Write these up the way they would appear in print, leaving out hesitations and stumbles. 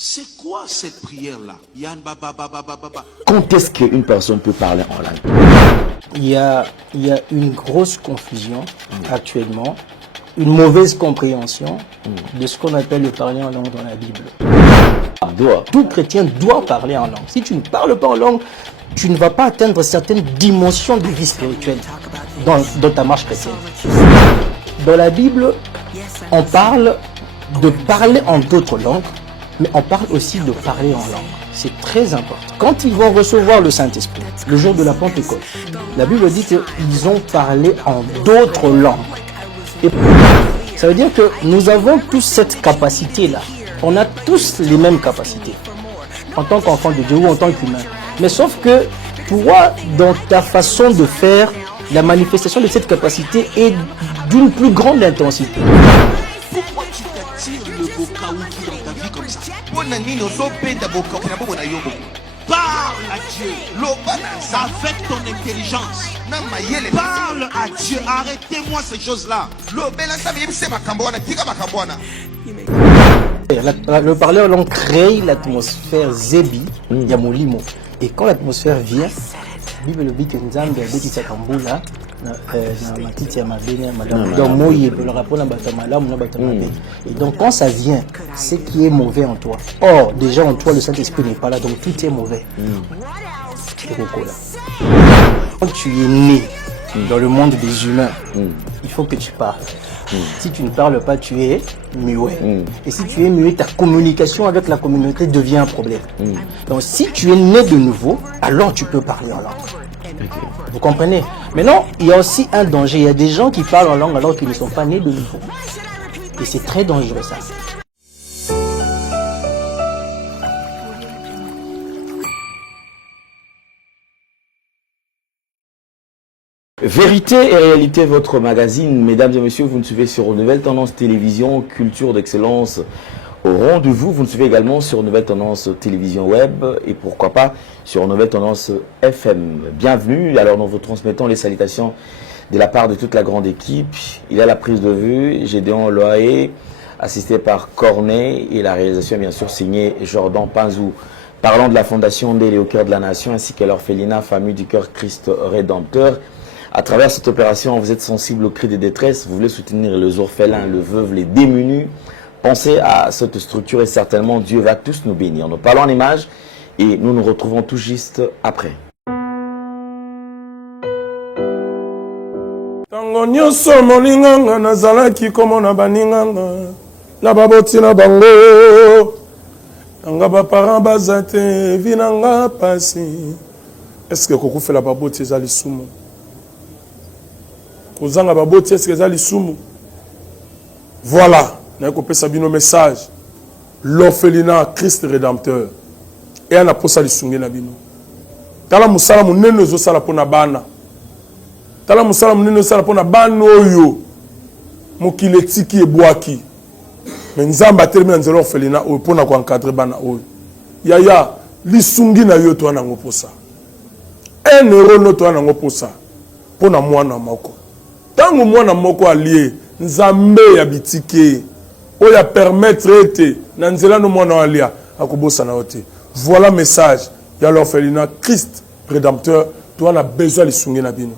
C'est quoi cette prière-là? Quand est-ce qu'une personne peut parler en langue? Il y a une grosse confusion actuellement, une mauvaise compréhension de ce qu'on appelle le parler en langue dans la Bible. Tout chrétien doit parler en langue. Si tu ne parles pas en langue, tu ne vas pas atteindre certaines dimensions de vie spirituelle dans ta marche chrétienne. Dans la Bible, on parle de parler en d'autres langues, mais on parle aussi de parler en langue. C'est très important. Quand ils vont recevoir le Saint-Esprit, le jour de la Pentecôte, la Bible dit qu'ils ont parlé en d'autres langues. Et ça veut dire que nous avons tous cette capacité-là. On a tous les mêmes capacités, en tant qu'enfant de Dieu ou en tant qu'humain. Mais sauf que toi, dans ta façon de faire, la manifestation de cette capacité est d'une plus grande intensité. Pourquoi tu t'attires le bokaouki dans ta vie comme ça? Parle à Dieu avec ton intelligence. Parle à Dieu. Arrêtez-moi ces choses-là. Le parler en langue crée l'atmosphère zébi, yamolimo. Et quand l'atmosphère vient, la Bible dit que Nzambe a dit que Kambula, et donc quand ça vient, ce qui est mauvais en toi. Or, déjà en toi, le Saint-Esprit n'est pas là, donc tout est mauvais. Quand tu es né dans le monde des humains, il faut que tu parles. Si tu ne parles pas, tu es muet. Et si tu es muet, ta communication avec la communauté devient un problème. Donc si tu es né de nouveau, alors tu peux parler en langue. Vous comprenez? Maintenant, il y a aussi un danger. Il y a des gens qui parlent en langue alors qu'ils ne sont pas nés de nouveau. Et c'est très dangereux ça. Vérité et réalité, votre magazine. Mesdames et messieurs, vous nous suivez sur Nouvelle Tendance Télévision, culture d'excellence au rendez-vous. Vous nous suivez également sur Nouvelle Tendance Télévision Web et pourquoi pas sur Nouvelle Tendance FM. Bienvenue. Alors nous vous transmettons les salutations de la part de toute la grande équipe. Il y a la prise de vue, Gédéon Loaé, assisté par Cornet et la réalisation bien sûr signée Jordan Panzou. Parlons de la Fondation Ndélé au cœur de la nation ainsi que l'orphelinat Famille du Cœur Christ Rédempteur. À travers cette opération, vous êtes sensible aux cris de détresse, vous voulez soutenir les orphelins, les veuves, les démunis. Pensez à cette structure et certainement Dieu va tous nous bénir. Nous parlons en images et nous nous retrouvons tout juste après. Tango nyonso molinganga nazalaki komona baninganga na baboti na bango tanga baparent baza te vinanga pasi. Est-ce que kokufela baboti eza lisumu? Kozanga baboti est-ce que eza lisumu? Voilà, na kopesa bino message. L'orphelinat Christ Rédempteur. Et ana posa lisungi na bino. Tala musala munene ozosala pona bana. Tala musala munene ozosala pona bana oyo mokili etiki ebwaki. Mais nzamba atelemi na nzela orphelinat oyo pona ko encadrer bana oyo. Yaya lisungi na yo to ana ngoposa. 1 euro no to ana ngoposa pona mwana moko. Tango mwana moko allié nzambe ya bitike oya permettre ete na nzela no mwana alia akobosa na ote. Voilà message ya l'orphelinat Christ Rédempteur. Toi na besoin lisungi na bino.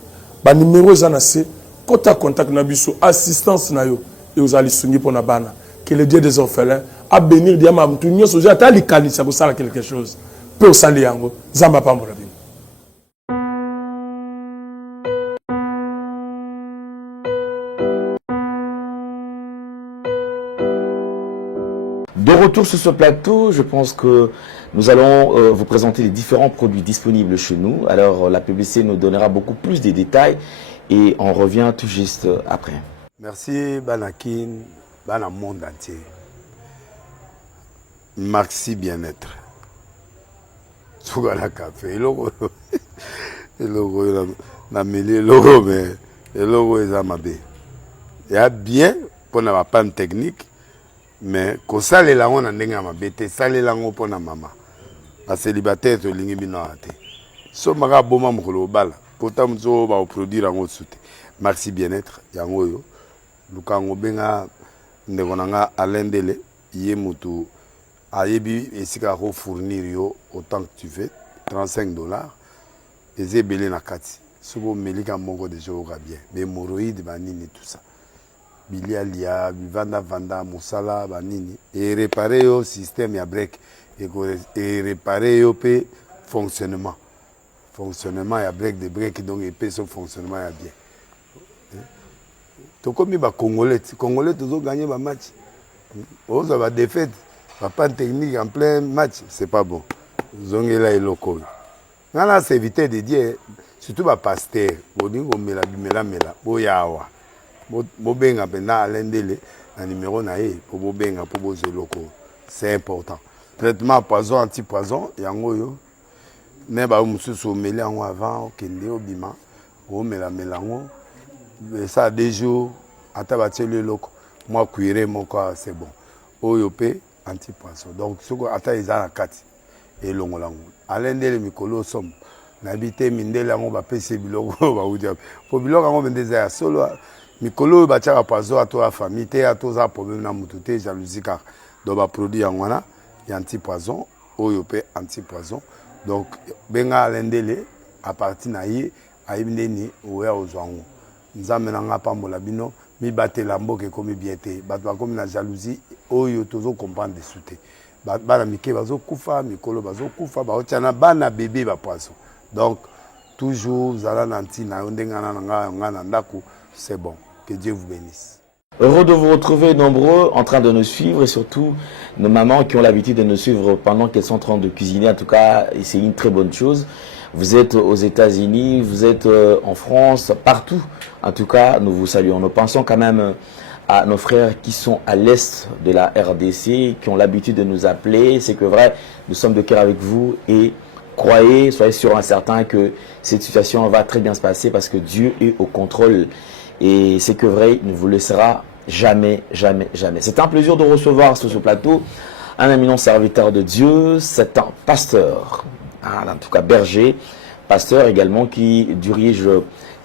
Ba numéro za na se kota contact na biso assistance na yo et aux lisungi pona bana. Que le Dieu des orphelins a bénir diama mtu nyoso ja ta likanisa ko sala quelque chose. Pe osali yango nzamba pambola bino. De retour sur ce plateau, je pense que nous allons vous présenter les différents produits disponibles chez nous. Alors la publicité nous donnera beaucoup plus de détails et on revient tout juste après. Merci Banakin, Bana monde entier. Maxi bien-être. Sougala café, logo na mêlé logo mais le logo est amabé. Il y a bien pour la panne technique. Mais quand ça les langues on ndenge ma bête ça les langues pour na maman la célibataire to lingi bino ate so maka boma mukolo bala pourtant mzo ba produire en soute merci bien-être yango yo lukango benga ndeko nanga Alain Dele ye mutu ayebi esika ko fournir yo autant que tu veux, $35. Eze belé na kati. Sobo melika moko déjà au bien. Mais hémorroïdes banini tout ça. Bilialia, vanda musala banini et réparer yo système ya break et réparer yo pe fonctionnement ya break de break donc et pe son fonctionnement ya bien. To comme ba congolais toujours gagner ba match. On va défaite, pas technique en plein match, c'est pas bon. Zongela et loco. Nana c'est éviter de dire surtout ba pasteur, bodingo mela boyawa. Bobenga pena alendele na numéro na ye pour bobenga pour boze loko. C'est important. Traitement poison anti-poison yango yo. Mais ba mususu meli yango avant kende obima o melango. Ça a des jours ata bateli loko. Moi cuire mon corps c'est bon. Oyope anti-poison. Donc ce que ata izana kati et longolango. Alendele mikolo som. Nabité mindele yango ba pese biloko ba udia. Po biloko yango bendeza ya solo mikolo bachaka poison à toi famille te à toi problème na mututé jalousie car donc ba produit yango na ya anti-poison oyope anti-poison. Donc benga alendele à partir na ye ayibindeni oya ozwango. Nzambe na ngapa mbola bino mi batela mboke komi biete bato bakomi na jalousie oyo tozo comprendre de souté bana mike bazo kufa mikolo bazo kufa ba otiana bana bébé ba poisson. Donc toujours zala nanti na ndengana na ndako c'est bon. Que Dieu vous bénisse. Heureux de vous retrouver nombreux en train de nous suivre et surtout nos mamans qui ont l'habitude de nous suivre pendant qu'elles sont en train de cuisiner. En tout cas, c'est une très bonne chose. Vous êtes aux États-Unis, vous êtes en France, partout. En tout cas, nous vous saluons. Nous pensons quand même à nos frères qui sont à l'est de la RDC, qui ont l'habitude de nous appeler. C'est que vrai, nous sommes de cœur avec vous et croyez, soyez sûrs et certains que cette situation va très bien se passer parce que Dieu est au contrôle. Et c'est que vrai, il ne vous laissera jamais, jamais, jamais. C'est un plaisir de recevoir sur ce plateau un éminent serviteur de Dieu, c'est un pasteur, en tout cas berger, pasteur également qui dirige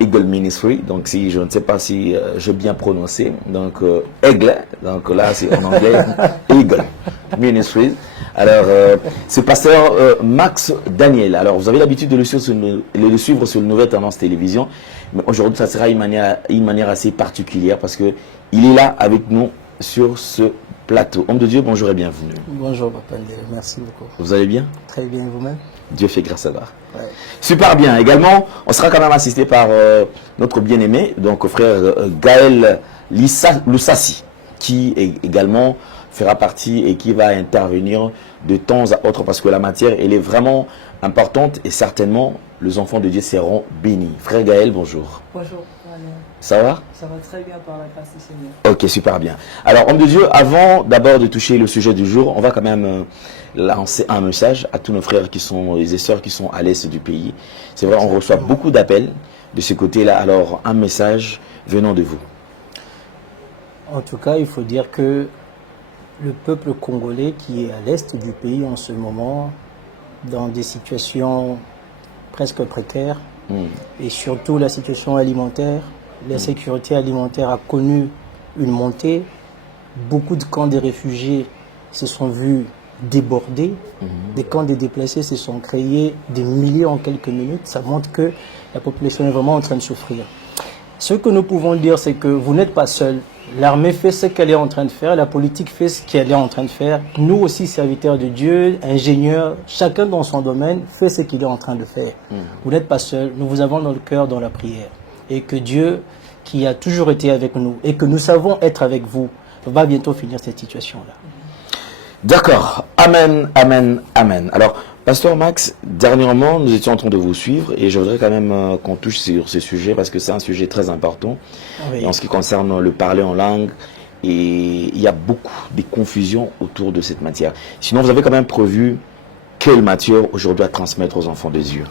Eagle Ministry. Donc si je ne sais pas si j'ai bien prononcé, donc Aigle, donc là c'est en anglais Eagle Ministry. Alors ce pasteur Max Daniel. Alors vous avez l'habitude de le suivre sur le Nouvelle Tendance Télévision. Mais aujourd'hui, ça sera une manière assez particulière parce que il est là avec nous sur ce plateau. Homme de Dieu, bonjour et bienvenue. Bonjour Papa Ndele, merci beaucoup. Vous allez bien? Très bien, vous-même? Dieu fait grâce à toi. Ouais. Super bien. Également, on sera quand même assisté par notre bien-aimé, donc frère Gaël Lusassi, qui également fera partie et qui va intervenir de temps à autre parce que la matière, elle est vraiment importante et certainement les enfants de Dieu seront bénis. Frère Gaël, bonjour. Bonjour. Ça va? Ça va très bien par la grâce du Seigneur. Ok, super bien. Alors, homme de Dieu, avant d'abord de toucher le sujet du jour, on va quand même lancer un message à tous nos frères qui sont, et sœurs qui sont à l'est du pays. C'est vrai, on reçoit beaucoup d'appels de ce côté-là. Alors, un message venant de vous. En tout cas, il faut dire que le peuple congolais qui est à l'est du pays en ce moment, dans des situations presque précaires, et surtout la situation alimentaire, la sécurité alimentaire a connu une montée. Beaucoup de camps des réfugiés se sont vus débordés. Des camps des déplacés se sont créés, des milliers en quelques minutes. Ça montre que la population est vraiment en train de souffrir. Ce que nous pouvons dire, c'est que vous n'êtes pas seul. L'armée fait ce qu'elle est en train de faire, la politique fait ce qu'elle est en train de faire. Nous aussi, serviteurs de Dieu, ingénieurs, chacun dans son domaine fait ce qu'il est en train de faire. Vous n'êtes pas seul, nous vous avons dans le cœur, dans la prière. Et que Dieu, qui a toujours été avec nous et que nous savons être avec vous, va bientôt finir cette situation-là. D'accord. Amen, amen, amen. Alors, Pasteur Max, dernièrement, nous étions en train de vous suivre et je voudrais quand même qu'on touche sur ce sujet parce que c'est un sujet très important. Oui. En ce qui concerne le parler en langue, et il y a beaucoup de confusion autour de cette matière. Sinon, vous avez quand même prévu quelle matière aujourd'hui à transmettre aux enfants de Dieu?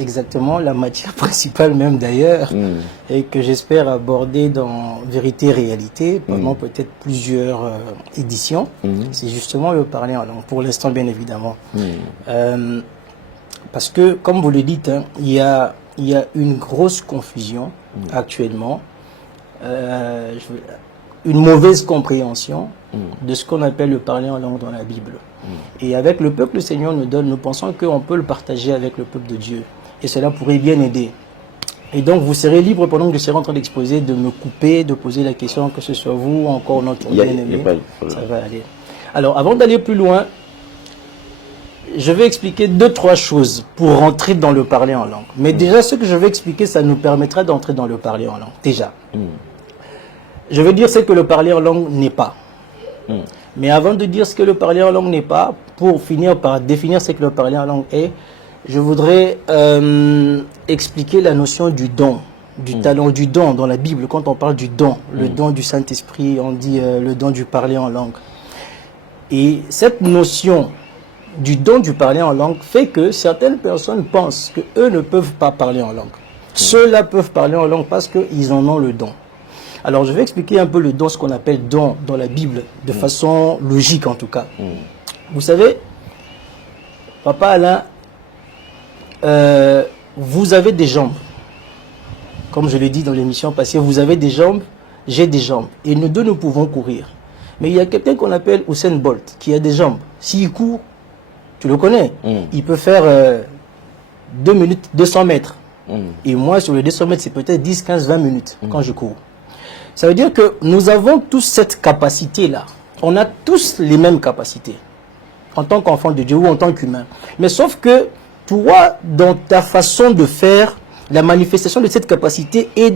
Exactement, la matière principale même d'ailleurs, et que j'espère aborder dans Vérité et Réalité pendant peut-être plusieurs éditions. C'est justement le parler en langue, pour l'instant bien évidemment. Parce que, comme vous le dites, hein, il y a une grosse confusion actuellement, une mauvaise compréhension de ce qu'on appelle le parler en langue dans la Bible. Et avec le peuple, le Seigneur nous donne, nous pensons qu'on peut le partager avec le peuple de Dieu. Et cela pourrait bien aider. Et donc, vous serez libre pendant que je serai en train d'exposer, de me couper, de poser la question, que ce soit vous ou encore notre bien-aimé. Ça va aller. Alors, avant d'aller plus loin, je vais expliquer 2-3 choses pour rentrer dans le parler en langue. Mais déjà, ce que je vais expliquer, ça nous permettra d'entrer dans le parler en langue. Déjà. Je vais dire ce que le parler en langue n'est pas. Mais avant de dire ce que le parler en langue n'est pas, pour finir par définir ce que le parler en langue est, je voudrais expliquer la notion du don, du talent, du don dans la Bible. Quand on parle du don, le don du Saint-Esprit, on dit le don du parler en langue. Et cette notion du don du parler en langue fait que certaines personnes pensent qu'eux ne peuvent pas parler en langue. Ceux-là peuvent parler en langue parce qu'ils en ont le don. Alors je vais expliquer un peu le don, ce qu'on appelle don dans la Bible, de façon logique en tout cas. Vous savez, Papa Alain, vous avez des jambes. Comme je l'ai dit dans l'émission passée, vous avez des jambes, j'ai des jambes. Et nous deux, nous pouvons courir. Mais il y a quelqu'un qu'on appelle Usain Bolt, qui a des jambes. S'il court, tu le connais, il peut faire 2 minutes, 200 mètres. Et moi, sur les 200 mètres, c'est peut-être 10, 15, 20 minutes quand je cours. Ça veut dire que nous avons tous cette capacité-là. On a tous les mêmes capacités, en tant qu'enfant de Dieu ou en tant qu'humain. Mais sauf que toi, dans ta façon de faire, la manifestation de cette capacité est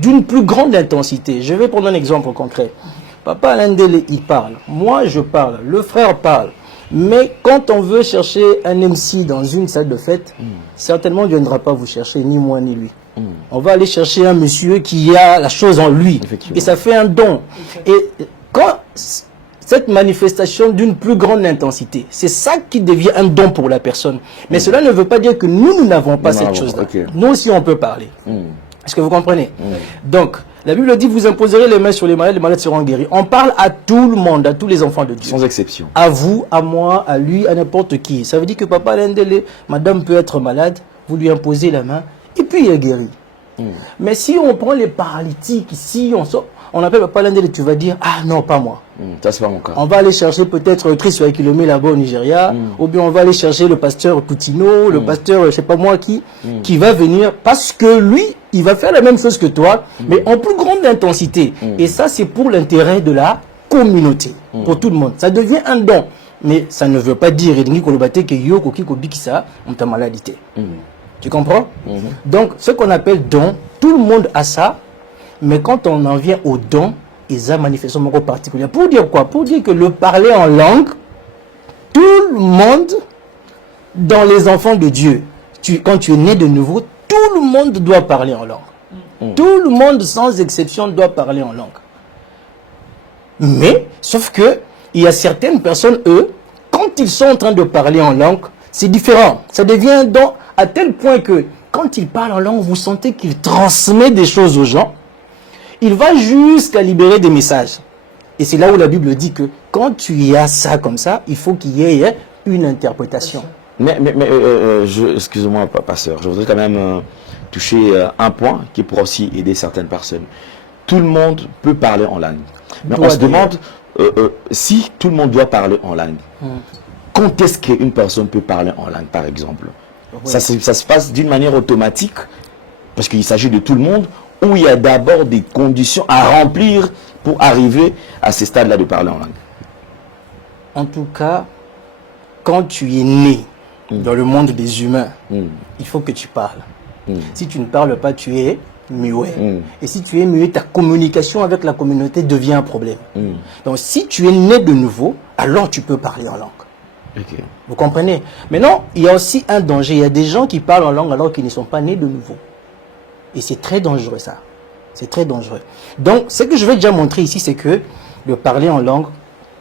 d'une plus grande intensité. Je vais prendre un exemple concret. Papa Alain Dele, il parle. Moi, je parle. Le frère parle. Mais quand on veut chercher un MC dans une salle de fête, certainement il ne viendra pas vous chercher, ni moi ni lui. On va aller chercher un monsieur qui a la chose en lui. Et ça fait un don. Et quand cette manifestation d'une plus grande intensité, c'est ça qui devient un don pour la personne. Mais cela ne veut pas dire que nous n'avons pas cette chose-là. Nous aussi, on peut parler. Est-ce que vous comprenez? Donc, la Bible dit, vous imposerez les mains sur les malades seront guéris. On parle à tout le monde, à tous les enfants de Dieu. Sans exception. À vous, à moi, à lui, à n'importe qui. Ça veut dire que Papa Alain Dele, madame peut être malade, vous lui imposez la main, et puis il est guéri. Mais si on prend les paralytiques, si on appelle Papa Alain Dele, tu vas dire, ah non, pas moi. Ça, c'est pas mon cas. On va aller chercher peut-être Christ sur Kilomé là-bas au Nigeria, ou bien on va aller chercher le pasteur Poutino, le pasteur, je sais pas moi qui va venir, parce que lui, il va faire la même chose que toi, mais en plus grande intensité. Et ça, c'est pour l'intérêt de la communauté, pour tout le monde. Ça devient un don. Mais ça ne veut pas dire que maladité. Tu comprends? Donc, ce qu'on appelle don, tout le monde a ça, mais quand on en vient au don, ils ont manifestation particulière. Pour dire quoi? Pour dire que le parler en langue, tout le monde, dans les enfants de Dieu, quand tu es né de nouveau, tout le monde doit parler en langue. Tout le monde, sans exception, doit parler en langue. Mais, sauf que, il y a certaines personnes, eux, quand ils sont en train de parler en langue, c'est différent. Ça devient un don à tel point que, quand ils parlent en langue, vous sentez qu'il transmet des choses aux gens. Il va jusqu'à libérer des messages. Et c'est là où la Bible dit que, quand tu as ça comme ça, il faut qu'il y ait une interprétation. Mais excusez-moi, pasteur, je voudrais quand même toucher un point qui pourra aussi aider certaines personnes. Tout le monde peut parler en langue. Mais on se demande si tout le monde doit parler en langue. Quand est-ce qu'une personne peut parler en langue, par exemple? Ça se passe d'une manière automatique, parce qu'il s'agit de tout le monde, ou il y a d'abord des conditions à remplir pour arriver à ce stade-là de parler en langue? En tout cas, quand tu es né dans le monde des humains, il faut que tu parles. Si tu ne parles pas, tu es muet. Et si tu es muet, ta communication avec la communauté devient un problème. Donc si tu es né de nouveau, alors tu peux parler en langue. Vous comprenez? Maintenant, il y a aussi un danger. Il y a des gens qui parlent en langue alors qu'ils ne sont pas nés de nouveau. Et c'est très dangereux ça. C'est très dangereux. Donc, ce que je vais déjà montrer ici, c'est que le parler en langue,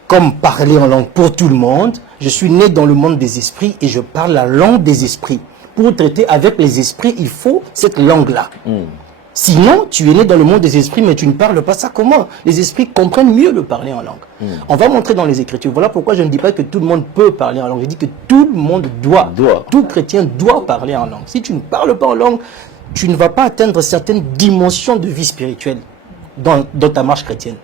comme parler en langue pour tout le monde, je suis né dans le monde des esprits et je parle la langue des esprits. Pour traiter avec les esprits, il faut cette langue-là. Sinon, tu es né dans le monde des esprits, mais tu ne parles pas ça. Comment? Les esprits comprennent mieux le parler en langue. On va montrer dans les Écritures. Voilà pourquoi je ne dis pas que tout le monde peut parler en langue. Je dis que tout le monde doit. Tout chrétien doit parler en langue. Si tu ne parles pas en langue, tu ne vas pas atteindre certaines dimensions de vie spirituelle dans ta marche chrétienne.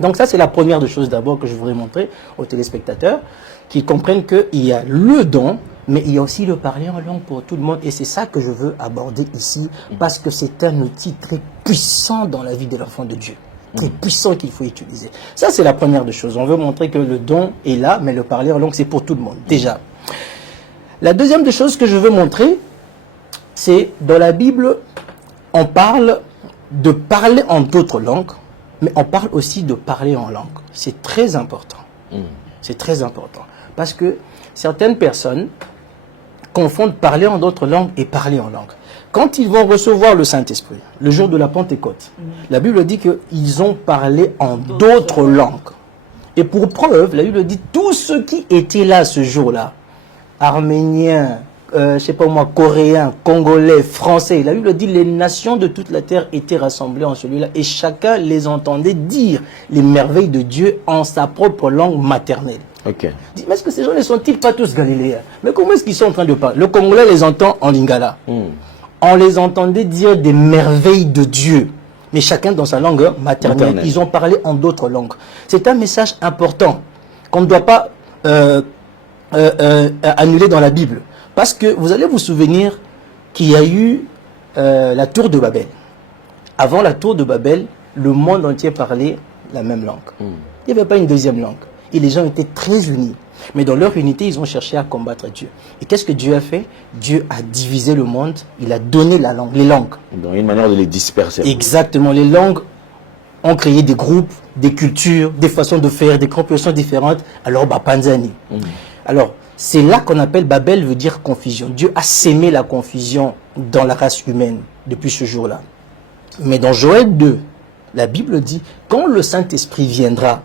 Donc ça, c'est la première des choses d'abord que je voudrais montrer aux téléspectateurs, qu'ils comprennent qu'il y a le don, mais il y a aussi le parler en langue pour tout le monde. Et c'est ça que je veux aborder ici, parce que c'est un outil très puissant dans la vie de l'enfant de Dieu. Très puissant qu'il faut utiliser. Ça, c'est la première des choses. On veut montrer que le don est là, mais le parler en langue, c'est pour tout le monde, déjà. La deuxième des choses que je veux montrer, c'est dans la Bible, on parle de parler en d'autres langues, mais on parle aussi de parler en langue. C'est très important. C'est très important. Parce que certaines personnes confondent parler en d'autres langues et parler en langue. Quand ils vont recevoir le Saint-Esprit, le jour de la Pentecôte, la Bible dit qu'ils ont parlé en d'autres langues. Et pour preuve, la Bible dit tous ceux qui étaient là ce jour-là, arméniens, je sais pas moi, coréens, congolais, français, la Bible dit les nations de toute la terre étaient rassemblées en celui-là et chacun les entendait dire les merveilles de Dieu en sa propre langue maternelle. Ok. Dis, mais est-ce que ces gens ne sont-ils pas tous galiléens? Mais comment est-ce qu'ils sont en train de parler? Le Congolais les entend en lingala. On les entendait dire des merveilles de Dieu, mais chacun dans sa langue maternelle. Ils ont parlé en d'autres langues. C'est un message important qu'on ne doit pas annuler dans la Bible. Parce que vous allez vous souvenir qu'il y a eu la tour de Babel. Avant la tour de Babel, le monde entier parlait la même langue. Il n'y avait pas une deuxième langue. Et les gens étaient très unis. Mais dans leur unité, ils ont cherché à combattre Dieu. Et qu'est-ce que Dieu a fait? Dieu a divisé le monde. Il a donné la langue, les langues. Donc une manière de les disperser. Exactement. Les langues ont créé des groupes, des cultures, des façons de faire, des compréhensions différentes. Alors, Panzani. Alors, c'est là qu'on appelle Babel, veut dire confusion. Dieu a sémé la confusion dans la race humaine depuis ce jour-là. Mais dans Joël 2, la Bible dit, quand le Saint-Esprit viendra,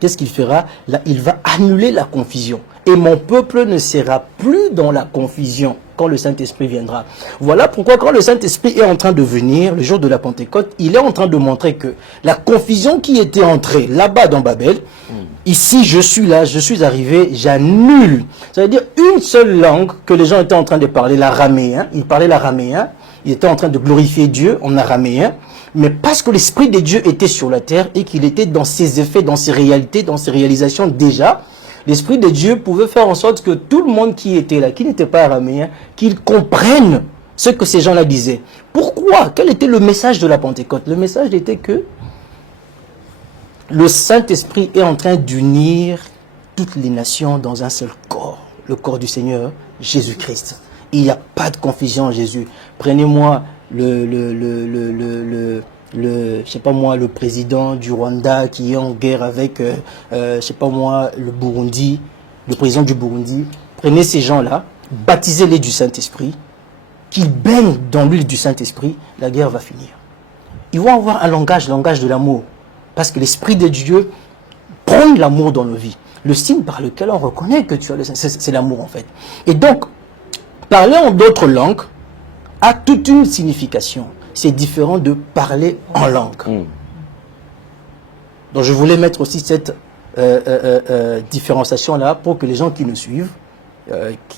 qu'est-ce qu'il fera? Là, il va annuler la confusion. Et mon peuple ne sera plus dans la confusion quand le Saint-Esprit viendra. Voilà pourquoi quand le Saint-Esprit est en train de venir, le jour de la Pentecôte, il est en train de montrer que la confusion qui était entrée là-bas dans Babel, ici je suis là, je suis arrivé, j'annule. Ça veut dire une seule langue que les gens étaient en train de parler, l'araméen. Ils parlaient l'araméen, ils étaient en train de glorifier Dieu en araméen. Mais parce que l'Esprit de Dieu était sur la terre et qu'il était dans ses effets, dans ses réalités, dans ses réalisations déjà, l'Esprit de Dieu pouvait faire en sorte que tout le monde qui était là, qui n'était pas araméen, qu'ils comprennent ce que ces gens-là disaient. Pourquoi? Quel était le message de la Pentecôte? Le message était que le Saint-Esprit est en train d'unir toutes les nations dans un seul corps, le corps du Seigneur Jésus-Christ. Il n'y a pas de confusion en Jésus. Prenez-moi je sais pas moi, le président du Rwanda qui est en guerre avec, je sais pas moi, le Burundi, le président du Burundi. Prenez ces gens-là, baptisez-les du Saint-Esprit, qu'ils baignent dans l'huile du Saint-Esprit, la guerre va finir. Ils vont avoir un langage de l'amour, parce que l'Esprit de Dieu prône l'amour dans nos vies. Le signe par lequel on reconnaît que tu as le Saint-Esprit, c'est l'amour en fait. Et donc, parler en d'autres langues a toute une signification. C'est différent de parler en langue. Donc je voulais mettre aussi cette différenciation-là pour que les gens qui nous suivent,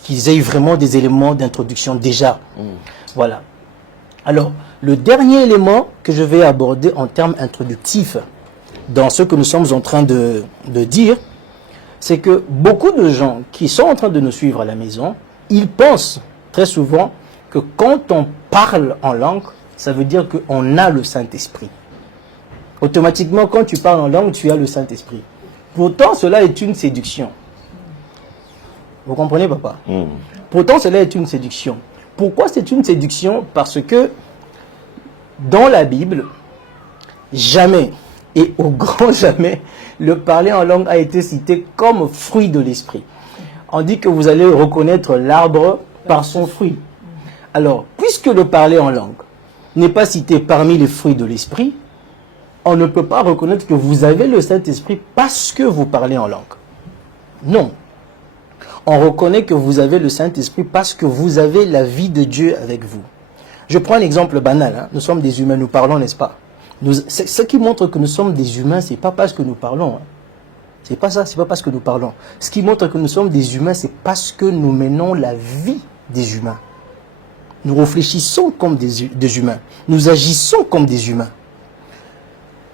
qu'ils aient vraiment des éléments d'introduction déjà. Voilà. Alors, le dernier élément que je vais aborder en termes introductifs dans ce que nous sommes en train de dire, c'est que beaucoup de gens qui sont en train de nous suivre à la maison, ils pensent très souvent que quand on parle en langue, ça veut dire qu'on a le Saint-Esprit. Automatiquement, quand tu parles en langue, tu as le Saint-Esprit. Pourtant, cela est une séduction. Vous comprenez, papa? Pourtant, cela est une séduction. Pourquoi c'est une séduction? Parce que dans la Bible, jamais, et au grand jamais, le parler en langue a été cité comme fruit de l'esprit. On dit que vous allez reconnaître l'arbre par son fruit. Alors, puisque le parler en langue n'est pas cité parmi les fruits de l'esprit, on ne peut pas reconnaître que vous avez le Saint-Esprit parce que vous parlez en langue. Non. On reconnaît que vous avez le Saint-Esprit parce que vous avez la vie de Dieu avec vous. Je prends un exemple banal. Nous sommes des humains, nous parlons, n'est-ce pas? Ce qui montre que nous sommes des humains, ce n'est pas parce que nous parlons. C'est pas ça, c'est pas parce que nous parlons. Ce qui montre que nous sommes des humains, c'est parce que nous menons la vie des humains. Nous réfléchissons comme des humains. Nous agissons comme des humains.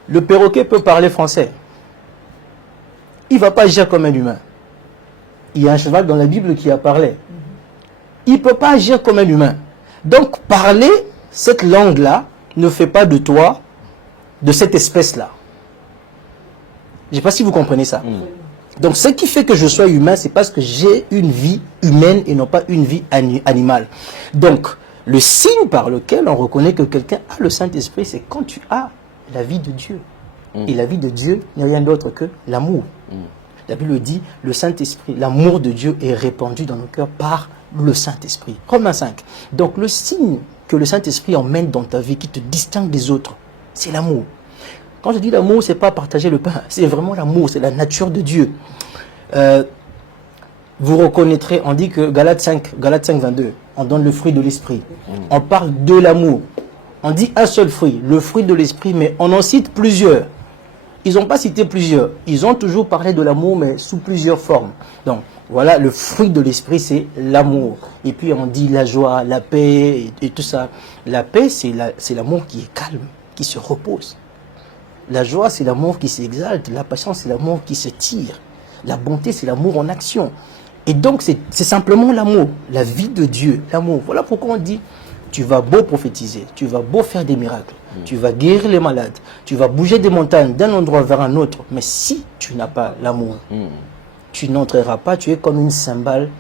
Le perroquet peut parler français. Il ne va pas agir comme un humain. Il y a un cheval dans la Bible qui a parlé. Il ne peut pas agir comme un humain. Donc, parler cette langue-là ne fait pas de toi, de cette espèce-là. Je ne sais pas si vous comprenez ça. Donc, ce qui fait que je sois humain, c'est parce que j'ai une vie humaine et non pas une vie animale. Donc, le signe par lequel on reconnaît que quelqu'un a le Saint-Esprit, c'est quand tu as la vie de Dieu. Et la vie de Dieu n'est rien d'autre que l'amour. La Bible dit, le Saint-Esprit, l'amour de Dieu est répandu dans nos cœurs par le Saint-Esprit. Romains 5. Donc, le signe que le Saint-Esprit emmène dans ta vie, qui te distingue des autres, c'est l'amour. Quand je dis l'amour, ce n'est pas partager le pain, c'est vraiment l'amour, c'est la nature de Dieu. Vous reconnaîtrez, on dit que Galates 5, 22, on donne le fruit de l'esprit. On parle de l'amour. On dit un seul fruit, le fruit de l'esprit, mais on en cite plusieurs. Ils n'ont pas cité plusieurs. Ils ont toujours parlé de l'amour, mais sous plusieurs formes. Donc, voilà, le fruit de l'esprit, c'est l'amour. Et puis, on dit la joie, la paix et tout ça. La paix, c'est l'amour qui est calme, qui se repose. La joie, c'est l'amour qui s'exalte. La patience, c'est l'amour qui se tire. La bonté, c'est l'amour en action. Et donc, c'est simplement l'amour, la vie de Dieu, l'amour. Voilà pourquoi on dit, tu vas beau prophétiser, tu vas beau faire des miracles, tu vas guérir les malades, tu vas bouger des montagnes d'un endroit vers un autre. Mais si tu n'as pas l'amour, tu n'entreras pas, tu es comme une cymbale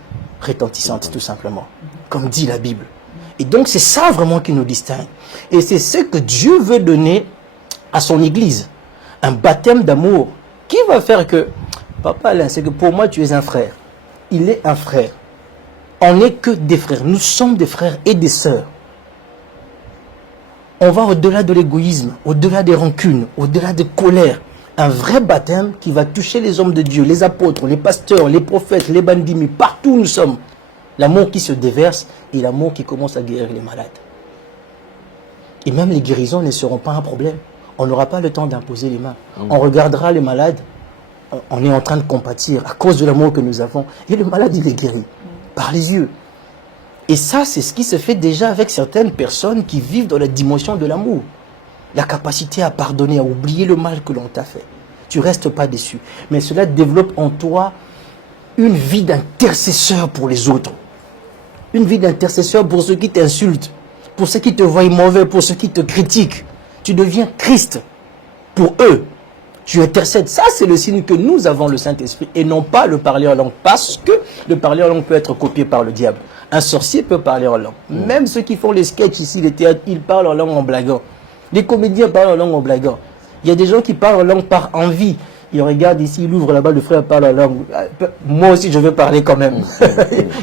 retentissante, tout simplement, comme dit la Bible. Et donc, c'est ça vraiment qui nous distingue. Et c'est ce que Dieu veut donner à son Église. Un baptême d'amour qui va faire que, Papa Alain, c'est que pour moi, tu es un frère. Il est un frère. On n'est que des frères. Nous sommes des frères et des sœurs. On va au-delà de l'égoïsme, au-delà des rancunes, au-delà des colères. Un vrai baptême qui va toucher les hommes de Dieu, les apôtres, les pasteurs, les prophètes, les bandits, partout où nous sommes. L'amour qui se déverse et l'amour qui commence à guérir les malades. Et même les guérisons ne seront pas un problème. On n'aura pas le temps d'imposer les mains. On regardera les malades. On est en train de compatir à cause de l'amour que nous avons. Et le malade, il est guéri par les yeux. Et ça, c'est ce qui se fait déjà avec certaines personnes qui vivent dans la dimension de l'amour. La capacité à pardonner, à oublier le mal que l'on t'a fait. Tu ne restes pas déçu. Mais cela développe en toi une vie d'intercesseur pour les autres. Une vie d'intercesseur pour ceux qui t'insultent, pour ceux qui te voient mauvais, pour ceux qui te critiquent. Tu deviens Christ pour eux. Tu intercèdes. Ça, c'est le signe que nous avons le Saint-Esprit et non pas le parler en langue. Parce que le parler en langue peut être copié par le diable. Un sorcier peut parler en langue. Même ceux qui font les sketchs ici, les théâtres, ils parlent en langue en blaguant. Les comédiens parlent en langue en blaguant. Il y a des gens qui parlent en langue par envie. Ils regardent ici, il ouvre là-bas, le frère parle en langue. Moi aussi, je veux parler quand même.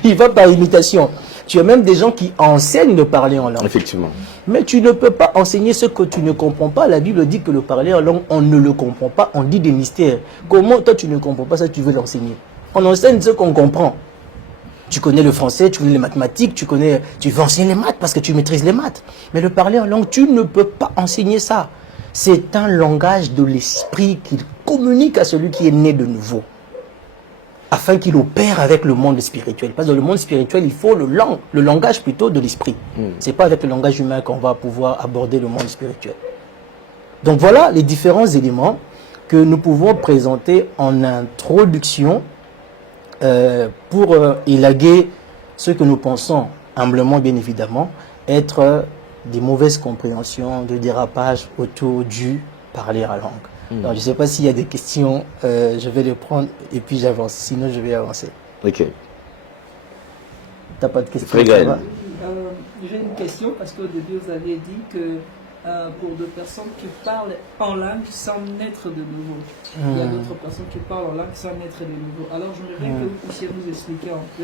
Il va par imitation. Tu as même des gens qui enseignent de parler en langue. Effectivement. Mais tu ne peux pas enseigner ce que tu ne comprends pas. La Bible dit que le parler en langue, on ne le comprend pas. On dit des mystères. Comment toi, tu ne comprends pas ça, tu veux l'enseigner? On enseigne ce qu'on comprend. Tu connais le français, tu connais les mathématiques, tu veux enseigner les maths parce que tu maîtrises les maths. Mais le parler en langue, tu ne peux pas enseigner ça. C'est un langage de l'esprit qui communique à celui qui est né de nouveau, afin qu'il opère avec le monde spirituel. Parce que dans le monde spirituel, il faut le langage plutôt de l'esprit. Ce n'est pas avec le langage humain qu'on va pouvoir aborder le monde spirituel. Donc voilà les différents éléments que nous pouvons présenter en introduction pour élaguer ce que nous pensons, humblement bien évidemment, être des mauvaises compréhensions, de dérapages autour du parler à langue. Alors, je ne sais pas s'il y a des questions, je vais les prendre et puis j'avance, sinon je vais avancer. Ok. Tu n'as pas de questions? Très bien. J'ai une question parce qu'au début vous avez dit que pour des personnes qui parlent en langue sans naître de nouveau, il y a d'autres personnes qui parlent en langue sans naître de nouveau. Alors j'aimerais que vous puissiez nous expliquer un peu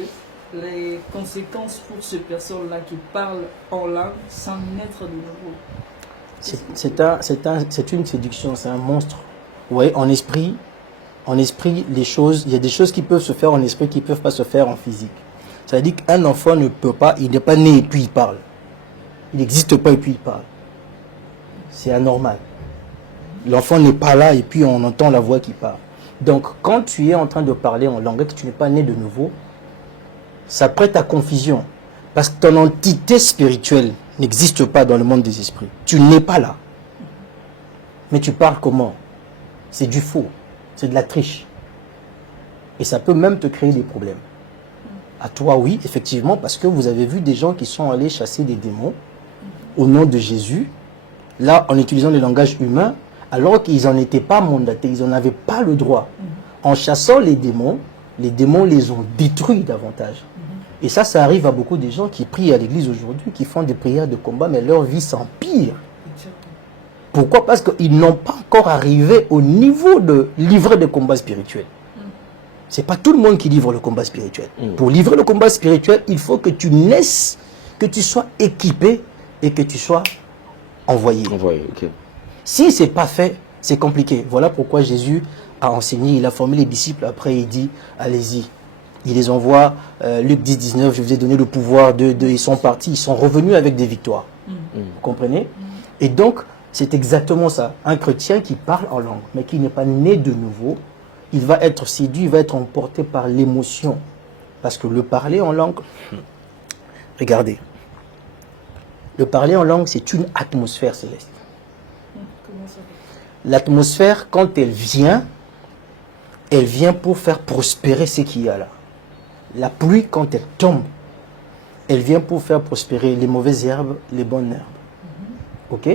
les conséquences pour ces personnes-là qui parlent en langue sans naître de nouveau. C'est une séduction, c'est un monstre. Oui, en esprit, les choses, il y a des choses qui peuvent se faire en esprit qui ne peuvent pas se faire en physique. Ça veut dire qu'un enfant ne peut pas, il n'est pas né et puis il parle. Il n'existe pas et puis il parle. C'est anormal. L'enfant n'est pas là et puis on entend la voix qui parle. Donc, quand tu es en train de parler en langue et que tu n'es pas né de nouveau, ça prête à confusion. Parce que ton entité spirituelle n'existe pas dans le monde des esprits. Tu n'es pas là. Mais tu parles comment? C'est du faux, c'est de la triche. Et ça peut même te créer des problèmes. À toi, oui, effectivement, parce que vous avez vu des gens qui sont allés chasser des démons au nom de Jésus, là, en utilisant le langage humain, alors qu'ils n'en étaient pas mandatés, ils n'en avaient pas le droit. En chassant les démons les ont détruits davantage. Et ça arrive à beaucoup de gens qui prient à l'église aujourd'hui, qui font des prières de combat, mais leur vie s'empire. Pourquoi? Parce qu'ils n'ont pas encore arrivé au niveau de livrer des combats spirituels. C'est pas tout le monde qui livre le combat spirituel. Pour livrer le combat spirituel, il faut que tu naisses, que tu sois équipé et que tu sois envoyé. Okay. Si c'est pas fait, c'est compliqué. Voilà pourquoi Jésus a enseigné, il a formé les disciples. Après, il dit, allez-y. Il les envoie, Luc 10, 19, je vous ai donné le pouvoir ils sont partis, ils sont revenus avec des victoires. Vous comprenez? Et donc, c'est exactement ça. Un chrétien qui parle en langue, mais qui n'est pas né de nouveau, il va être séduit, il va être emporté par l'émotion. Parce que le parler en langue, regardez, le parler en langue, c'est une atmosphère céleste. Comment ça? L'atmosphère, quand elle vient pour faire prospérer ce qu'il y a là. La pluie, quand elle tombe, elle vient pour faire prospérer les mauvaises herbes, les bonnes herbes. Ok?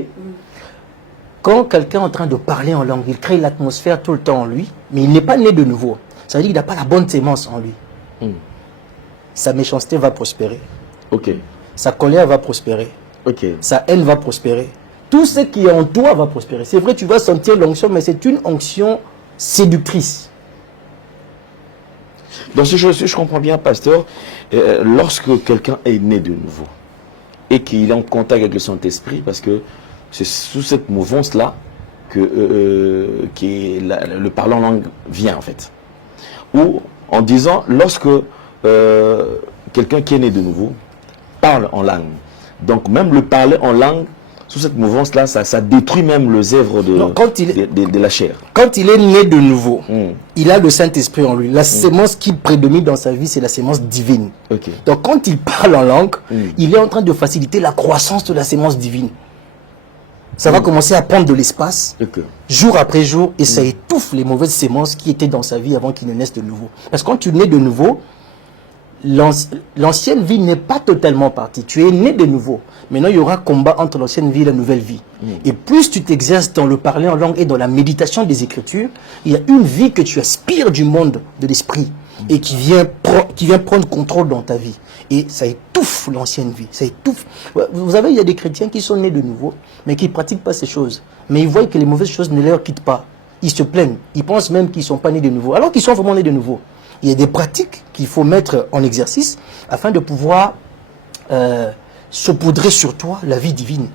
Quand quelqu'un est en train de parler en langue, il crée l'atmosphère tout le temps en lui, mais il n'est pas né de nouveau. Ça veut dire qu'il n'a pas la bonne sémence en lui. Sa méchanceté va prospérer. Sa colère va prospérer. Sa haine va prospérer. Tout ce qui est en toi va prospérer. C'est vrai, tu vas sentir l'onction, mais c'est une onction séductrice. Donc si je comprends bien, pasteur, lorsque quelqu'un est né de nouveau et qu'il est en contact avec le Saint-Esprit, parce que c'est sous cette mouvance-là que le parler en langue vient en fait. Ou en disant, lorsque quelqu'un qui est né de nouveau parle en langue, donc même le parler en langue, sous cette mouvance-là, ça détruit même le zèvre de la chair. Quand il est né de nouveau, il a le Saint-Esprit en lui. La sémence qui prédomine dans sa vie, c'est la sémence divine. Donc quand il parle en langue, il est en train de faciliter la croissance de la sémence divine. Ça va commencer à prendre de l'espace, jour après jour, et ça étouffe les mauvaises sémences qui étaient dans sa vie avant qu'il ne naisse de nouveau. Parce que quand tu nais de nouveau, l'ancienne vie n'est pas totalement partie. Tu es né de nouveau. Maintenant, il y aura combat entre l'ancienne vie et la nouvelle vie. Et plus tu t'exerces dans le parler en langue et dans la méditation des Écritures, il y a une vie que tu aspires du monde de l'esprit et qui vient prendre contrôle dans ta vie. Et ça étouffe l'ancienne vie. Ça étouffe. Vous savez, il y a des chrétiens qui sont nés de nouveau, mais qui ne pratiquent pas ces choses. Mais ils voient que les mauvaises choses ne leur quittent pas. Ils se plaignent. Ils pensent même qu'ils ne sont pas nés de nouveau, alors qu'ils sont vraiment nés de nouveau. Il y a des pratiques qu'il faut mettre en exercice afin de pouvoir saupoudrer sur toi la vie divine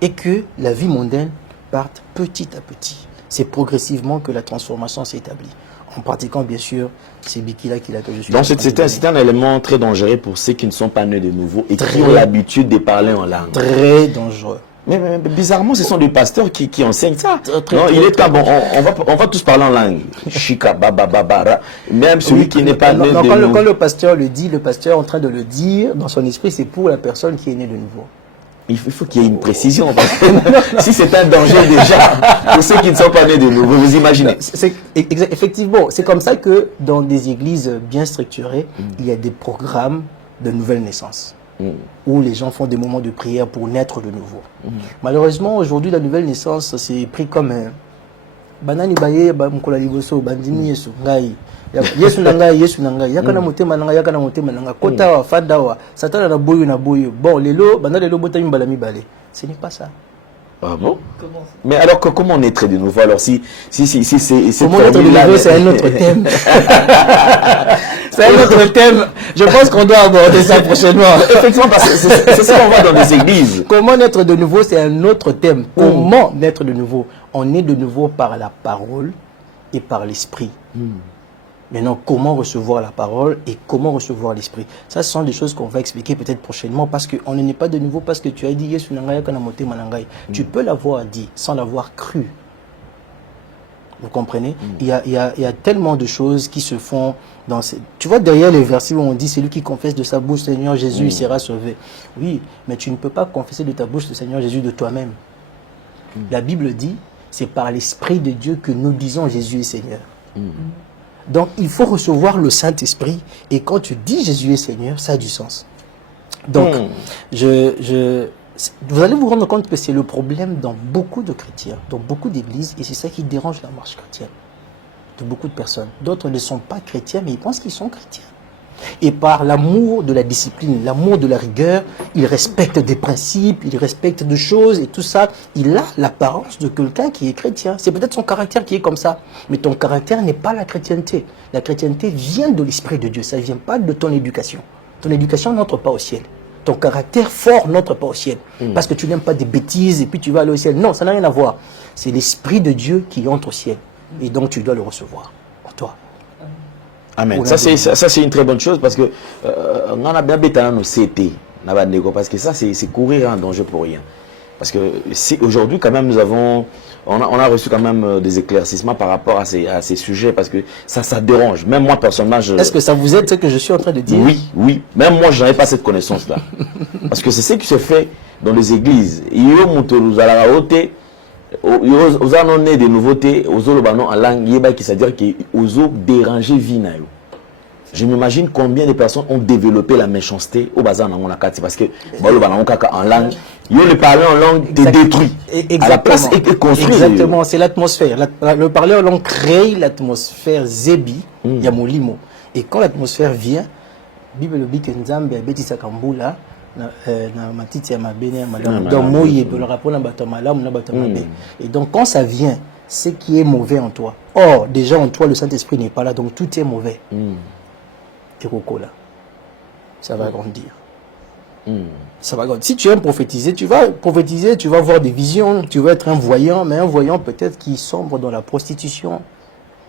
et que la vie mondaine parte petit à petit. C'est progressivement que la transformation s'établit. En pratiquant, bien sûr, ces bikis-là que je suis. Donc, c'est un élément très dangereux pour ceux qui ne sont pas nés de nouveau et qui ont l'habitude de parler en langue. Très dangereux. Mais bizarrement, ce sont des pasteurs qui enseignent ça. Il est pas bon. On va tous parler en langue. Chika, bababara. Même celui qui n'est pas né de nouveau. Quand le pasteur le dit, le pasteur est en train de le dire dans son esprit, c'est pour la personne qui est née de nouveau. Il faut qu'il y ait une précision. Parce que si c'est un danger déjà pour ceux qui ne sont pas nés de nouveau, vous imaginez. Effectivement, c'est comme ça que dans des églises bien structurées, il y a des programmes de nouvelle naissance. Où les gens font des moments de prière pour naître de nouveau. Malheureusement, aujourd'hui, la nouvelle naissance, c'est pris comme un banani baye mkola liboso bandini yesu ngai yesu nangai yakana motema nanga kota wa fada wa satana na boyo bon lelo banda lelo bota mimbala mibale. Ce n'est pas ça. Ah bon? Mais alors comment on est très de nouveau? Alors si c'est comment être de nouveau, c'est un autre thème. C'est un autre thème. Je pense qu'on doit aborder ça prochainement. Effectivement, parce que c'est ce qu'on voit dans les églises. Comment naître de nouveau, c'est un autre thème. Comment naître de nouveau? On est de nouveau par la parole et par l'esprit. Maintenant, comment recevoir la parole et comment recevoir l'esprit? Ça, ce sont des choses qu'on va expliquer peut-être prochainement parce qu'on n'est pas de nouveau parce que tu as dit Yesu nangai kana motema nangai. Tu peux l'avoir dit sans l'avoir cru. Vous comprenez? Il y a tellement de choses qui se font dans ces... Tu vois, derrière les versets où on dit celui qui confesse de sa bouche Seigneur Jésus, il sera sauvé. Oui, mais tu ne peux pas confesser de ta bouche le Seigneur Jésus de toi-même. La Bible dit c'est par l'Esprit de Dieu que nous disons Jésus est Seigneur. Donc, il faut recevoir le Saint-Esprit. Et quand tu dis Jésus est Seigneur, ça a du sens. Donc, vous allez vous rendre compte que c'est le problème dans beaucoup de chrétiens, dans beaucoup d'églises, et c'est ça qui dérange la marche chrétienne de beaucoup de personnes. D'autres ne sont pas chrétiens, mais ils pensent qu'ils sont chrétiens. Et par l'amour de la discipline, l'amour de la rigueur, ils respectent des principes, ils respectent des choses et tout ça. Il a l'apparence de quelqu'un qui est chrétien. C'est peut-être son caractère qui est comme ça. Mais ton caractère n'est pas la chrétienté. La chrétienté vient de l'Esprit de Dieu. Ça ne vient pas de ton éducation. Ton éducation n'entre pas au ciel. Ton caractère fort n'entre pas au ciel. Parce que tu n'aimes pas des bêtises et puis tu vas aller au ciel. Non, ça n'a rien à voir. C'est l'Esprit de Dieu qui entre au ciel. Et donc tu dois le recevoir en toi. Amen. Ça c'est une très bonne chose parce que on a bien bêta nos CT, parce que ça c'est courir un danger pour rien. Parce que aujourd'hui quand même nous avons, on a reçu quand même des éclaircissements par rapport à ces sujets parce que ça dérange. Même moi personnellement, est-ce que ça vous aide ce que je suis en train de dire? Oui. Même moi je n'avais pas cette connaissance là. Parce que c'est ce qui se fait dans les églises. Il y a aux annonces des nouveautés, aux olobano en langue, qui c'est-à-dire qu'ils ont dérangé vie. Je m'imagine combien de personnes ont développé la méchanceté au bazar dans parce que en langue, le parler en langue te détruit. Exactement. À la place et construit. Exactement, c'est l'atmosphère. Le parler en langue crée l'atmosphère zébi, yamolimo. Et quand l'atmosphère vient, Bible dit que Nzambe a bêti sakambula. Et donc quand ça vient, ce qui est mauvais en toi, or déjà en toi le Saint-Esprit n'est pas là, donc tout est mauvais. Ça va grandir. Ça va grandir. Si tu aimes prophétiser, tu vas voir des visions, tu vas être un voyant, mais un voyant peut-être qui sombre dans la prostitution,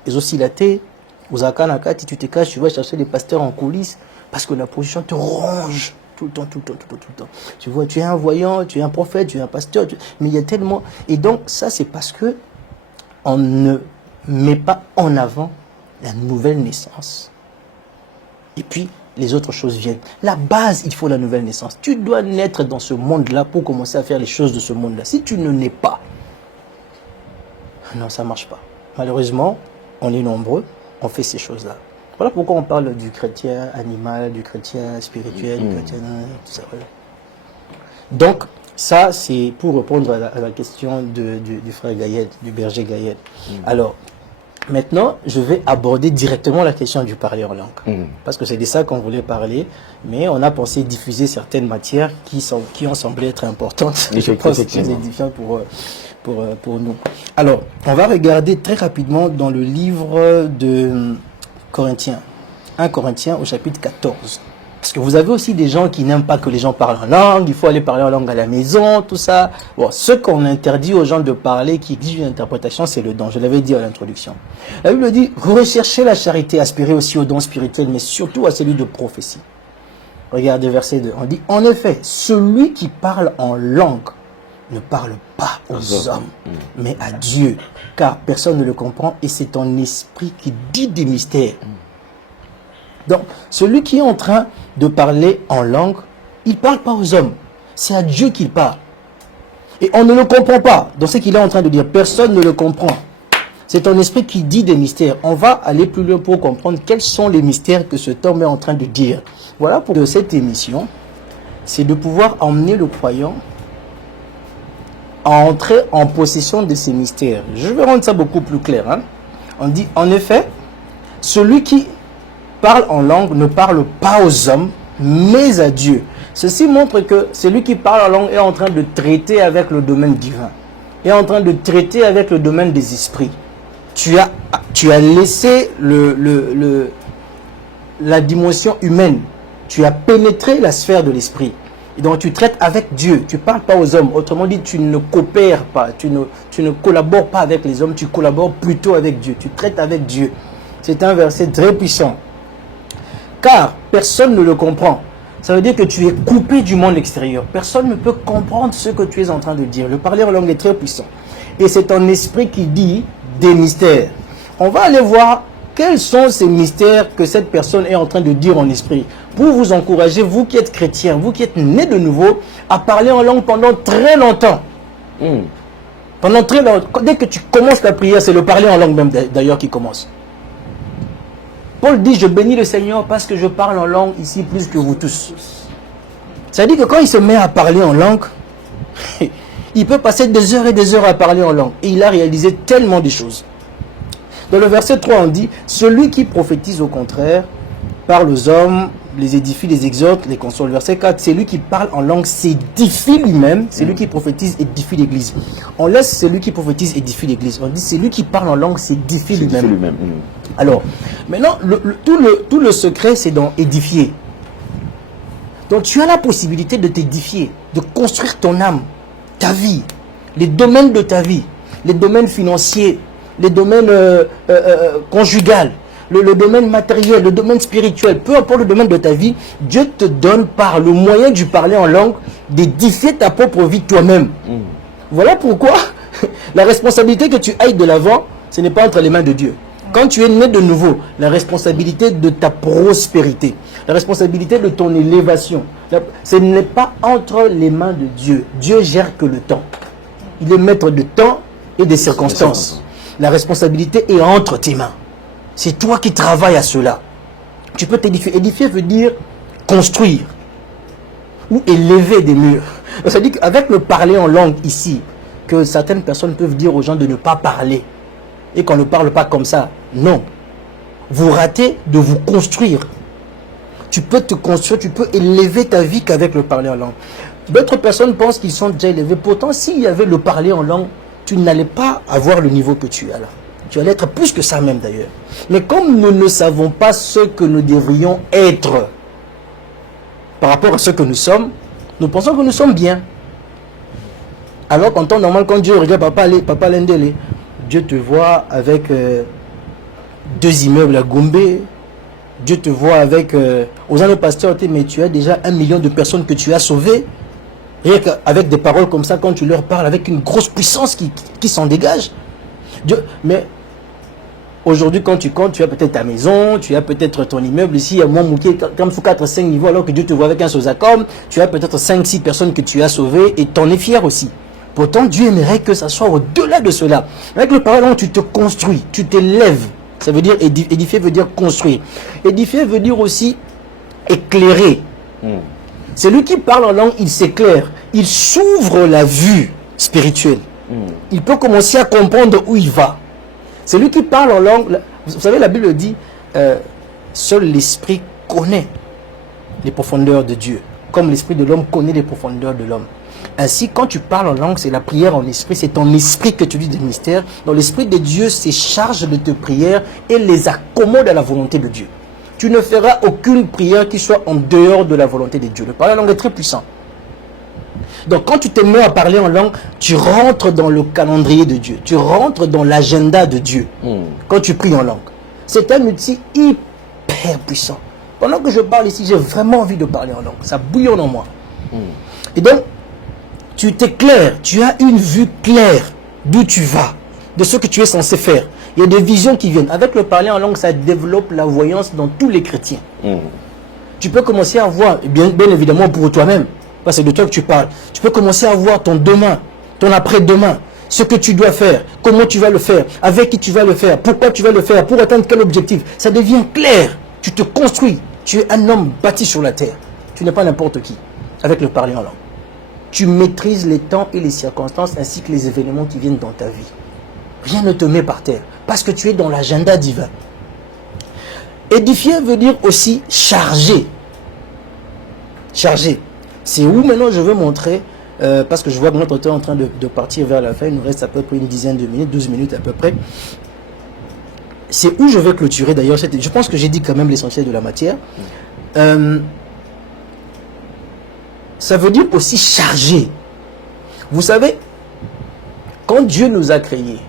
les oscillatés, aux akanakati, tu te caches, tu vas chercher des pasteurs en coulisses parce que la prostitution te ronge. Tout le temps. Tu vois, tu es un voyant, tu es un prophète, tu es un pasteur, mais il y a tellement... Et donc, ça, c'est parce que on ne met pas en avant la nouvelle naissance. Et puis, les autres choses viennent. La base, il faut la nouvelle naissance. Tu dois naître dans ce monde-là pour commencer à faire les choses de ce monde-là. Si tu ne nais pas, non, ça ne marche pas. Malheureusement, on est nombreux, on fait ces choses-là. Voilà pourquoi on parle du chrétien animal, du chrétien spirituel, du chrétien... Tout ça, voilà. Donc, ça, c'est pour répondre à la question du frère Gaël, du berger Gaël. Alors, maintenant, je vais aborder directement la question du parler en langue. Parce que c'est de ça qu'on voulait parler, mais on a pensé diffuser certaines matières qui ont semblé être importantes. Je pense que c'est édifiant pour nous. Alors, on va regarder très rapidement dans le livre de... Corinthiens, 1 Corinthiens au chapitre 14. Parce que vous avez aussi des gens qui n'aiment pas que les gens parlent en langue, il faut aller parler en langue à la maison, tout ça. Bon, ce qu'on interdit aux gens de parler, qui exige une interprétation, c'est le don. Je l'avais dit à l'introduction. La Bible dit, recherchez la charité, aspirez aussi au don spirituel, mais surtout à celui de prophétie. Regardez verset 2. On dit, en effet, celui qui parle en langue ne parle pas aux hommes, mais à Dieu, car personne ne le comprend et c'est ton esprit qui dit des mystères. Donc, celui qui est en train de parler en langue, il ne parle pas aux hommes, c'est à Dieu qu'il parle. Et on ne le comprend pas dans ce qu'il est en train de dire, personne ne le comprend. C'est ton esprit qui dit des mystères. On va aller plus loin pour comprendre quels sont les mystères que cet homme est en train de dire. Voilà pour cette émission, c'est de pouvoir emmener le croyant à entrer en possession de ces mystères. Je vais rendre ça beaucoup plus clair. On dit, en effet, celui qui parle en langue ne parle pas aux hommes, mais à Dieu. Ceci montre que celui qui parle en langue est en train de traiter avec le domaine divin, est en train de traiter avec le domaine des esprits. Tu as laissé la dimension humaine, tu as pénétré la sphère de l'esprit. Et donc tu traites avec Dieu, tu ne parles pas aux hommes. Autrement dit, tu ne coopères pas, tu ne collabores pas avec les hommes, tu collabores plutôt avec Dieu, tu traites avec Dieu. C'est un verset très puissant. Car personne ne le comprend. Ça veut dire que tu es coupé du monde extérieur. Personne ne peut comprendre ce que tu es en train de dire. Le parler en langue est très puissant. Et c'est ton esprit qui dit des mystères. On va aller voir quels sont ces mystères que cette personne est en train de dire en esprit. Pour vous encourager, vous qui êtes chrétiens, vous qui êtes nés de nouveau, à parler en langue pendant très longtemps. Pendant très longtemps, dès que tu commences la prière, c'est le parler en langue même d'ailleurs qui commence. Paul dit, je bénis le Seigneur parce que je parle en langue ici plus que vous tous. Ça veut dire que quand il se met à parler en langue, il peut passer des heures et des heures à parler en langue. Et il a réalisé tellement de choses. Dans le verset 3, on dit, celui qui prophétise au contraire, parle aux hommes, les édifie, les exhorte, les console. Verset 4, c'est lui qui parle en langue, s'édifie lui-même. C'est lui qui prophétise, édifie l'église. On laisse celui qui prophétise, édifie l'église. On dit, c'est lui qui parle en langue, s'édifie lui-même. Alors, maintenant, tout le secret, c'est dans édifier. Donc, tu as la possibilité de t'édifier, de construire ton âme, ta vie, les domaines de ta vie, les domaines financiers, les domaines conjugaux, le domaine matériel, le domaine spirituel, peu importe le domaine de ta vie, Dieu te donne par le moyen du parler en langue d'édifier ta propre vie toi-même. Voilà pourquoi la responsabilité que tu ailles de l'avant, ce n'est pas entre les mains de Dieu. Quand tu es né de nouveau, la responsabilité de ta prospérité, la responsabilité de ton élévation, ce n'est pas entre les mains de Dieu. Dieu gère que le temps. Il est maître de temps et des circonstances. La responsabilité est entre tes mains. C'est toi qui travailles à cela. Tu peux t'édifier. Édifier veut dire construire ou élever des murs. Ça veut dire qu'avec le parler en langue ici, que certaines personnes peuvent dire aux gens de ne pas parler et qu'on ne parle pas comme ça. Non. Vous ratez de vous construire. Tu peux te construire, tu peux élever ta vie qu'avec le parler en langue. D'autres personnes pensent qu'ils sont déjà élevés. Pourtant, s'il y avait le parler en langue, tu n'allais pas avoir le niveau que tu as là. Tu allais être plus que ça même d'ailleurs. Mais comme nous ne savons pas ce que nous devrions être par rapport à ce que nous sommes, nous pensons que nous sommes bien. Alors qu'en temps normal, quand Dieu regarde Papa Lendele, Dieu te voit avec 2 immeubles à Gombe. Dieu te voit avec... aux années pasteur, mais tu as déjà 1 million de personnes que tu as sauvées. Rien qu'avec des paroles comme ça, quand tu leur parles, avec une grosse puissance qui s'en dégage. Dieu, mais aujourd'hui, quand tu comptes, tu as peut-être ta maison, tu as peut-être ton immeuble ici, il y a moins mouqué, comme sous 4-5 niveaux, alors que Dieu te voit avec un Sozacom, tu as peut-être 5-6 personnes que tu as sauvées et t'en es fier aussi. Pourtant, Dieu aimerait que ça soit au-delà de cela. Avec le parler, tu te construis, tu t'élèves. Ça veut dire, édifier veut dire construire. Édifier veut dire aussi éclairer. Celui qui parle en langue, il s'éclaire. Il s'ouvre la vue spirituelle. Il peut commencer à comprendre où il va. Celui qui parle en langue, vous savez, la Bible dit, seul l'esprit connaît les profondeurs de Dieu, comme l'esprit de l'homme connaît les profondeurs de l'homme. Ainsi, quand tu parles en langue, c'est la prière en esprit, c'est ton esprit que tu dis des mystères. Donc l'esprit de Dieu se charge de tes prières et les accommode à la volonté de Dieu. Tu ne feras aucune prière qui soit en dehors de la volonté de Dieu. Le parler en langue est très puissant. Donc quand tu te mets à parler en langue, tu rentres dans le calendrier de Dieu. Tu rentres dans l'agenda de Dieu. Quand tu pries en langue. C'est un outil hyper puissant. Pendant que je parle ici, j'ai vraiment envie de parler en langue. Ça bouillonne en moi. Et donc, tu t'éclaires. Tu as une vue claire d'où tu vas, de ce que tu es censé faire. Il y a des visions qui viennent. Avec le parler en langue, ça développe la voyance dans tous les chrétiens. Tu peux commencer à voir, bien évidemment pour toi-même, parce que c'est de toi que tu parles. Tu peux commencer à voir ton demain, ton après-demain, ce que tu dois faire, comment tu vas le faire, avec qui tu vas le faire, pourquoi tu vas le faire, pour atteindre quel objectif. Ça devient clair. Tu te construis. Tu es un homme bâti sur la terre. Tu n'es pas n'importe qui, avec le parler en langue. Tu maîtrises les temps et les circonstances ainsi que les événements qui viennent dans ta vie. Rien ne te met par terre parce que tu es dans l'agenda divin. Édifier veut dire aussi charger. Charger. C'est où maintenant je veux montrer, parce que je vois que notre temps est en train de partir vers la fin. Il nous reste à peu près une dizaine de minutes, 12 minutes à peu près. C'est où je veux clôturer d'ailleurs. Je pense que j'ai dit quand même l'essentiel de la matière. Ça veut dire aussi charger. Vous savez, quand Dieu nous a créés,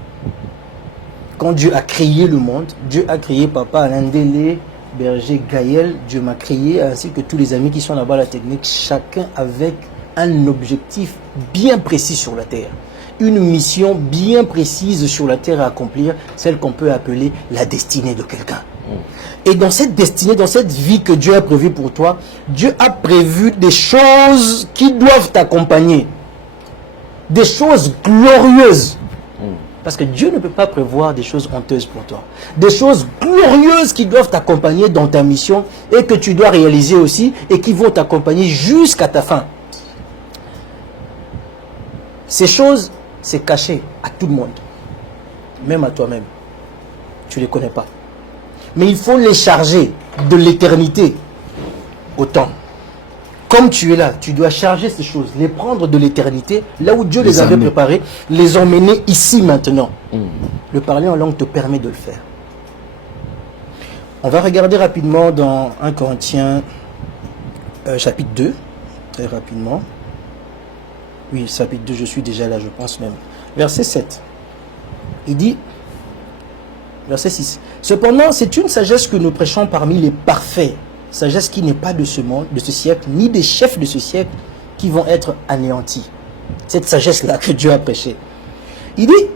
quand Dieu a créé le monde, Dieu a créé Papa Alain Délé, Berger Gaël, Dieu m'a créé, ainsi que tous les amis qui sont là-bas à la technique, chacun avec un objectif bien précis sur la terre. Une mission bien précise sur la terre à accomplir, celle qu'on peut appeler la destinée de quelqu'un. Et dans cette destinée, dans cette vie que Dieu a prévue pour toi, Dieu a prévu des choses qui doivent t'accompagner. Des choses glorieuses. Parce que Dieu ne peut pas prévoir des choses honteuses pour toi. Des choses glorieuses qui doivent t'accompagner dans ta mission et que tu dois réaliser aussi et qui vont t'accompagner jusqu'à ta fin. Ces choses, c'est caché à tout le monde. Même à toi-même. Tu ne les connais pas. Mais il faut les charger de l'éternité au temps. Comme tu es là, tu dois charger ces choses, les prendre de l'éternité, là où Dieu les avait préparées, les emmener ici maintenant. Le parler en langue te permet de le faire. On va regarder rapidement dans 1 Corinthiens chapitre 2, très rapidement. Oui, chapitre 2, je suis déjà là, je pense même. Verset 7. Il dit, verset 6. Cependant, c'est une sagesse que nous prêchons parmi les parfaits. Sagesse qui n'est pas de ce monde, de ce siècle, ni des chefs de ce siècle qui vont être anéantis. Cette sagesse-là que Dieu a prêchée. Il dit,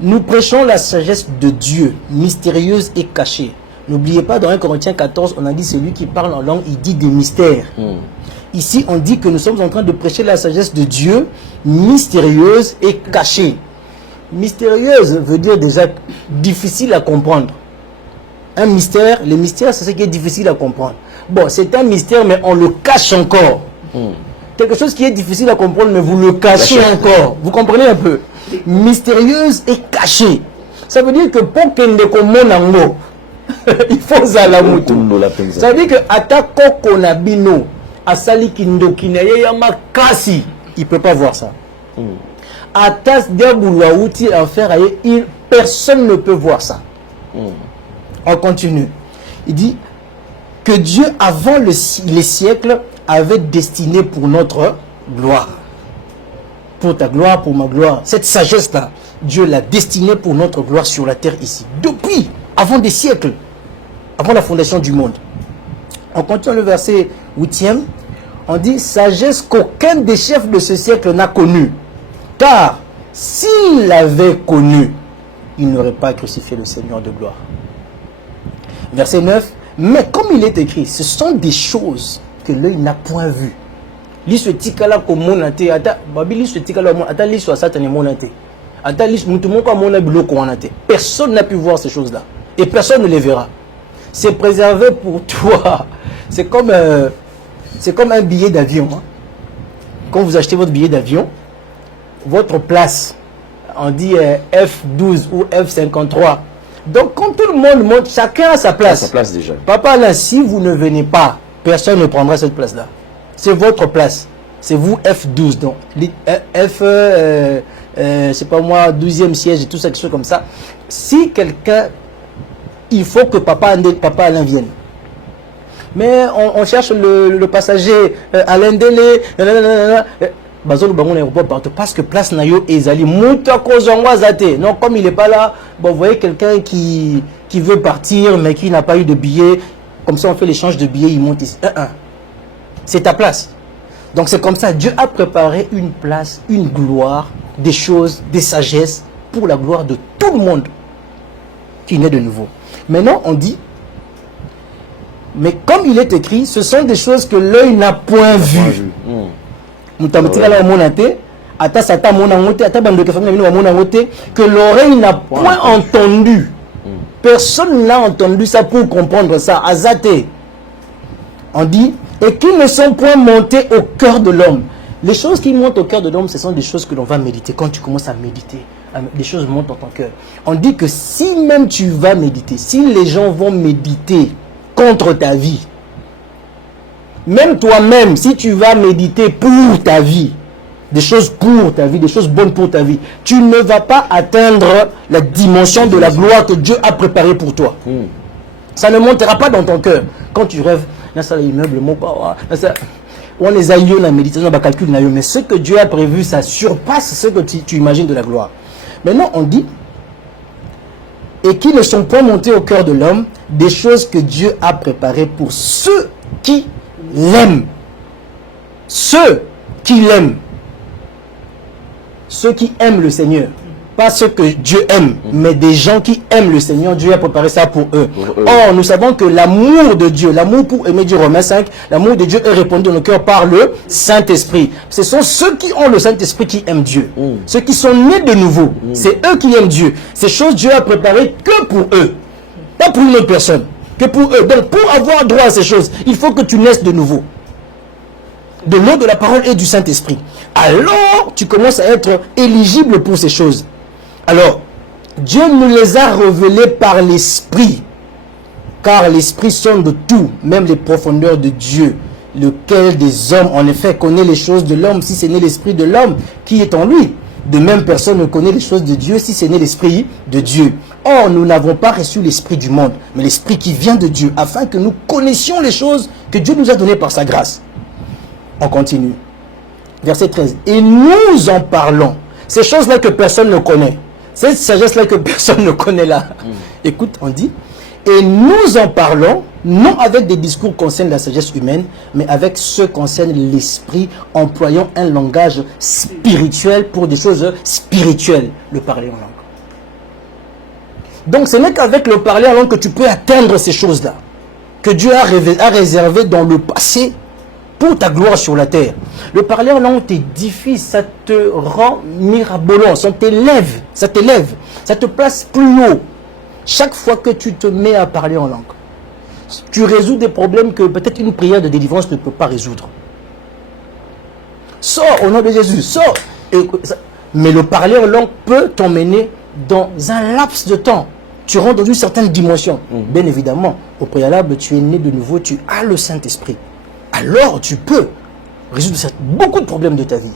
nous prêchons la sagesse de Dieu, mystérieuse et cachée. N'oubliez pas, dans 1 Corinthiens 14, on a dit, celui qui parle en langue, il dit des mystères. Ici, on dit que nous sommes en train de prêcher la sagesse de Dieu, mystérieuse et cachée. Mystérieuse veut dire déjà difficile à comprendre. Un mystère, le mystère, c'est ce qui est difficile à comprendre. Bon, c'est un mystère, mais on le cache encore. Quelque chose qui est difficile à comprendre, mais vous le cachez encore. Vous comprenez un peu? Mystérieuse et cachée. Ça veut dire que pour qu'il ne comprenne il faut zalamutu. Ça veut dire que atako konabino asali kindokina yama kasi, il peut pas voir ça. Atas diabulwa outi en faire ailleurs, personne ne peut voir ça. On continue. Il dit que Dieu, avant les siècles, avait destiné pour notre gloire. Pour ta gloire, pour ma gloire. Cette sagesse-là, Dieu l'a destinée pour notre gloire sur la terre ici. Depuis, avant des siècles, avant la fondation du monde. On continue le verset 8e. On dit, sagesse qu'aucun des chefs de ce siècle n'a connue. Car, s'il l'avait connue, il n'aurait pas crucifié le Seigneur de gloire. Verset 9. Mais comme il est écrit, ce sont des choses que l'œil n'a point vues. Personne n'a pu voir ces choses-là. Et personne ne les verra. C'est préservé pour toi. C'est comme un billet d'avion. Quand vous achetez votre billet d'avion, votre place, on dit F12 ou F53. Donc, quand tout le monde monte, chacun a sa place. Sa place déjà. Papa, là, si vous ne venez pas, personne ne prendra cette place-là. C'est votre place. C'est vous F12. Donc, c'est pas moi, 12e siège et tout ça, quelque chose comme ça. Si quelqu'un, il faut que papa Alain vienne. Mais on cherche le passager Alain Délé. Parce que place Nayo Ezali non, comme il n'est pas là, bon, vous voyez quelqu'un qui veut partir mais qui n'a pas eu de billet, comme ça on fait l'échange de billets, il monte ici. C'est ta place. Donc c'est comme ça, Dieu a préparé une place, une gloire, des choses, des sagesses pour la gloire de tout le monde qui naît de nouveau. Maintenant on dit, mais comme il est écrit, ce sont des choses que l'œil n'a point vues. Que l'oreille n'a point entendu. Personne n'a entendu ça pour comprendre ça. Azate. On dit, et qui ne sont point montées au cœur de l'homme. Les choses qui montent au cœur de l'homme, ce sont des choses que l'on va méditer. Quand tu commences à méditer, des choses montent dans ton cœur. On dit que si même tu vas méditer, si les gens vont méditer contre ta vie, même toi-même, si tu vas méditer pour ta vie, des choses pour ta vie, des choses bonnes pour ta vie, tu ne vas pas atteindre la dimension de la gloire que Dieu a préparée pour toi. Ça ne montera pas dans ton cœur. Quand tu rêves, on les a eu la méditation, on calcule, mais ce que Dieu a prévu, ça surpasse ce que tu imagines de la gloire. Maintenant, on dit, et qui ne sont pas montés au cœur de l'homme, des choses que Dieu a préparées pour ceux qui l'aiment. Ceux qui l'aiment. Ceux qui aiment le Seigneur. pas ceux que Dieu aime, mais des gens qui aiment le Seigneur. Dieu a préparé ça pour eux. Or, nous savons que l'amour de Dieu, l'amour pour aimer Dieu, Romains 5, l'amour de Dieu est répandu dans nos cœurs par le Saint-Esprit. Ce sont ceux qui ont le Saint-Esprit qui aiment Dieu. Ceux qui sont nés de nouveau, c'est eux qui aiment Dieu. Ces choses, Dieu a préparées que pour eux, pas pour une autre personne, que pour eux. Donc, pour avoir droit à ces choses, il faut que tu naisses de nouveau. De l'eau, de la parole et du Saint-Esprit. Alors, tu commences à être éligible pour ces choses. Alors, Dieu nous les a révélés par l'Esprit. Car l'Esprit sonde tout, même les profondeurs de Dieu. Lequel des hommes, en effet, connaît les choses de l'homme, si ce n'est l'Esprit de l'homme qui est en lui. De même, personne ne connaît les choses de Dieu, si ce n'est l'Esprit de Dieu. Or, nous n'avons pas reçu l'Esprit du monde, mais l'Esprit qui vient de Dieu, afin que nous connaissions les choses que Dieu nous a données par sa grâce. On continue. Verset 13. Et nous en parlons. Ces choses-là que personne ne connaît. Cette sagesse-là que personne ne connaît là. Écoute, on dit. Et nous en parlons, non avec des discours concernant la sagesse humaine, mais avec ceux concernant l'esprit, employant un langage spirituel pour des choses spirituelles. Le parler en langue. Donc ce n'est qu'avec le parler en langue que tu peux atteindre ces choses-là. Que Dieu a réservé dans le passé pour ta gloire sur la terre. Le parler en langue t'édifie, ça te rend mirabolant, ça t'élève, ça te place plus haut. Chaque fois que tu te mets à parler en langue, tu résous des problèmes que peut-être une prière de délivrance ne peut pas résoudre. Sors au nom de Jésus, sors. Mais le parler en langue peut t'emmener dans un laps de temps. Tu rentres dans une certaine dimension. Bien évidemment, au préalable, tu es né de nouveau, tu as le Saint-Esprit. Alors tu peux résoudre beaucoup de problèmes de ta vie.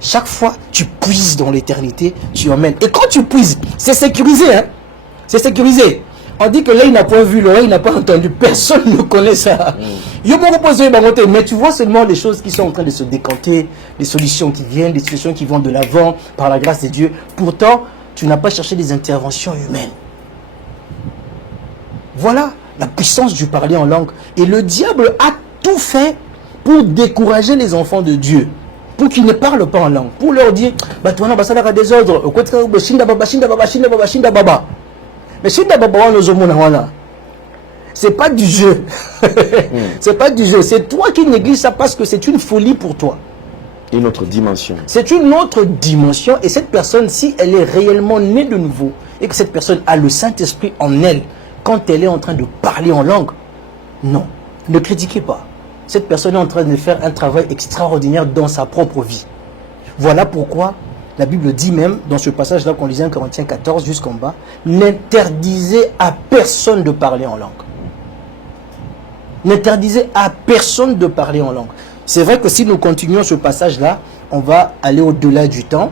Chaque fois, tu puises dans l'éternité, tu emmènes. Et quand tu puises, c'est sécurisé. Hein? C'est sécurisé. On dit que l'œil n'a pas vu, l'oreille n'a pas entendu. Personne ne connaît ça. Mais tu vois seulement les choses qui sont en train de se décanter, les solutions qui viennent, les solutions qui vont de l'avant par la grâce de Dieu. Pourtant, tu n'as pas cherché des interventions humaines. Voilà la puissance du parler en langue. Et le diable a tout fait pour décourager les enfants de Dieu, pour qu'ils ne parlent pas en langue, pour leur dire bah toi non ça a des ordres mais c'est pas du jeu. C'est pas du jeu, c'est toi qui négliges ça parce que c'est une folie pour toi. Une autre dimension. C'est une autre dimension. Et cette personne, si elle est réellement née de nouveau et que cette personne a le Saint-Esprit en elle, quand elle est en train de parler en langue, non, ne critiquez pas. Cette personne est en train de faire un travail extraordinaire dans sa propre vie. Voilà pourquoi la Bible dit même, dans ce passage-là qu'on lisait en Corinthiens 14 jusqu'en bas, n'interdisez à personne de parler en langue. N'interdisez à personne de parler en langue. C'est vrai que si nous continuons ce passage-là, on va aller au-delà du temps.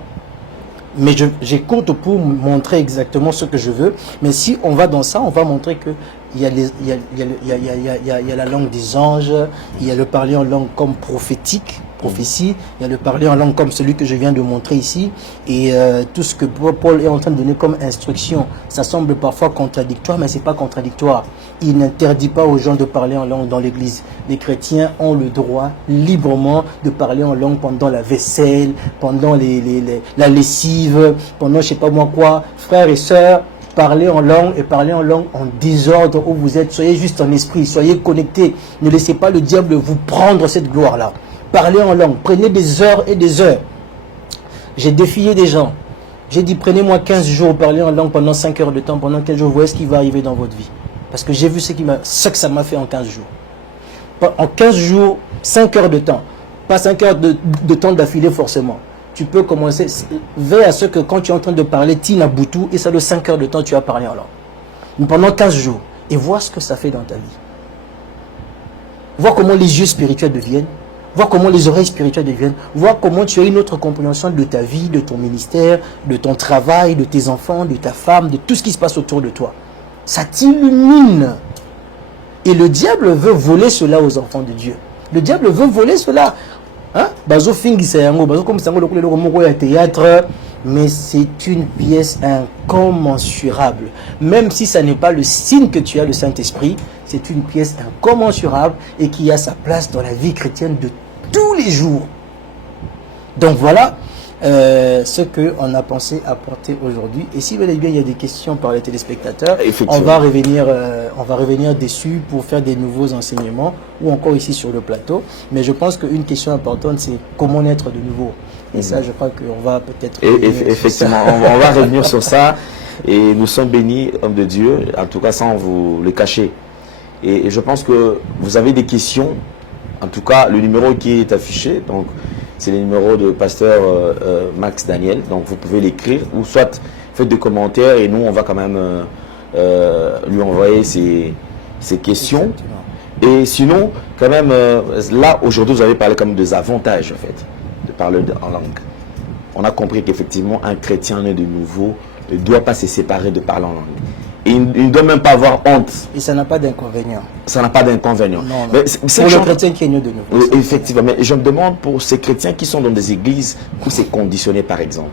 Mais j'écoute pour montrer exactement ce que je veux. Mais si on va dans ça, on va montrer que il y a la langue des anges, il y a le parler en langue comme prophétique, prophétie, il y a le parler en langue comme celui que je viens de montrer ici. Et tout ce que Paul est en train de donner comme instruction, ça semble parfois contradictoire, mais c'est pas contradictoire. Il n'interdit pas aux gens de parler en langue dans l'église. Les chrétiens ont le droit librement de parler en langue pendant la vaisselle, pendant la lessive, pendant je sais pas moi quoi. Frères et sœurs, parlez en langue et parlez en langue en désordre où vous êtes. Soyez juste en esprit, soyez connectés. Ne laissez pas le diable vous prendre cette gloire-là. Parlez en langue, prenez des heures et des heures. J'ai défié des gens. J'ai dit prenez-moi 15 jours, parler en langue pendant 5 heures de temps, pendant 15 jours, voyez ce qui va arriver dans votre vie. Parce que j'ai vu ce que ça m'a fait en 15 jours. En 15 jours, 5 heures de temps. Pas 5 heures de temps d'affilée forcément. Tu peux commencer, veille à ce que quand tu es en train de parler, Tina Boutou, et ça de 5 heures de temps, tu as parlé en langue. Mais pendant 15 jours. Et vois ce que ça fait dans ta vie. Vois comment les yeux spirituels deviennent. Vois comment les oreilles spirituelles deviennent. Vois comment tu as une autre compréhension de ta vie, de ton ministère, de ton travail, de tes enfants, de ta femme, de tout ce qui se passe autour de toi. Ça t'illumine. Et le diable veut voler cela aux enfants de Dieu. Le diable veut voler cela. Hein? Mais c'est une pièce incommensurable. Même si ça n'est pas le signe que tu as le Saint-Esprit, c'est une pièce incommensurable et qui a sa place dans la vie chrétienne de tous les jours. Donc voilà, ce qu'on a pensé apporter aujourd'hui. Et si bel et bien il y a des questions par les téléspectateurs, on va revenir dessus pour faire des nouveaux enseignements ou encore ici sur le plateau. Mais je pense qu'une question importante, c'est comment naître de nouveau. Et ça, je crois qu'on va peut-être... Effectivement, on va revenir sur ça. Et nous sommes bénis, hommes de Dieu, en tout cas sans vous le cacher. Et je pense que vous avez des questions. En tout cas, le numéro qui est affiché, donc c'est le numéro de pasteur Max Daniel. Donc vous pouvez l'écrire ou soit faites des commentaires et nous on va quand même lui envoyer ces questions. Exactement. Et sinon, quand même, là aujourd'hui vous avez parlé quand même des avantages en fait de parler en langue. On a compris qu'effectivement un chrétien né de nouveau ne doit pas se séparer de parler en langue. Et il ne doit même pas avoir honte. Et ça n'a pas d'inconvénient. Ça n'a pas d'inconvénient. Non, non. Mais pour le chrétien qui est né de nouveau. Effectivement. Mais je me demande pour ces chrétiens qui sont dans des églises où c'est conditionné par exemple.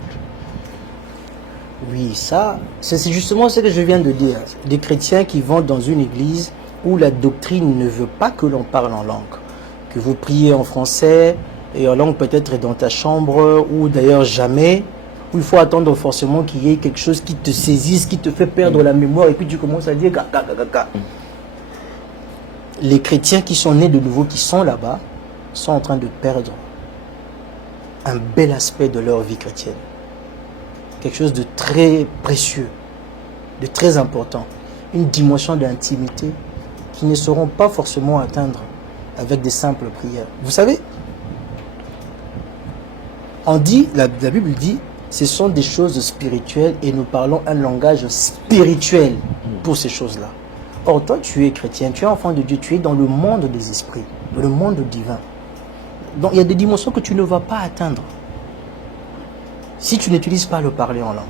Oui, ça, c'est justement ce que je viens de dire. Des chrétiens qui vont dans une église où la doctrine ne veut pas que l'on parle en langue. Que vous priez en français et en langue peut-être dans ta chambre ou d'ailleurs jamais. Où il faut attendre forcément qu'il y ait quelque chose qui te saisisse, qui te fait perdre la mémoire et puis tu commences à dire gaga. Les chrétiens qui sont nés de nouveau, qui sont là-bas, sont en train de perdre un bel aspect de leur vie chrétienne. Quelque chose de très précieux, de très important. Une dimension d'intimité qu'ils ne sauront pas forcément atteindre avec des simples prières. Vous savez, on dit, la Bible dit, ce sont des choses spirituelles et nous parlons un langage spirituel pour ces choses-là. Or, toi, tu es chrétien, tu es enfant de Dieu, tu es dans le monde des esprits, dans le monde divin. Donc, il y a des dimensions que tu ne vas pas atteindre si tu n'utilises pas le parler en langue.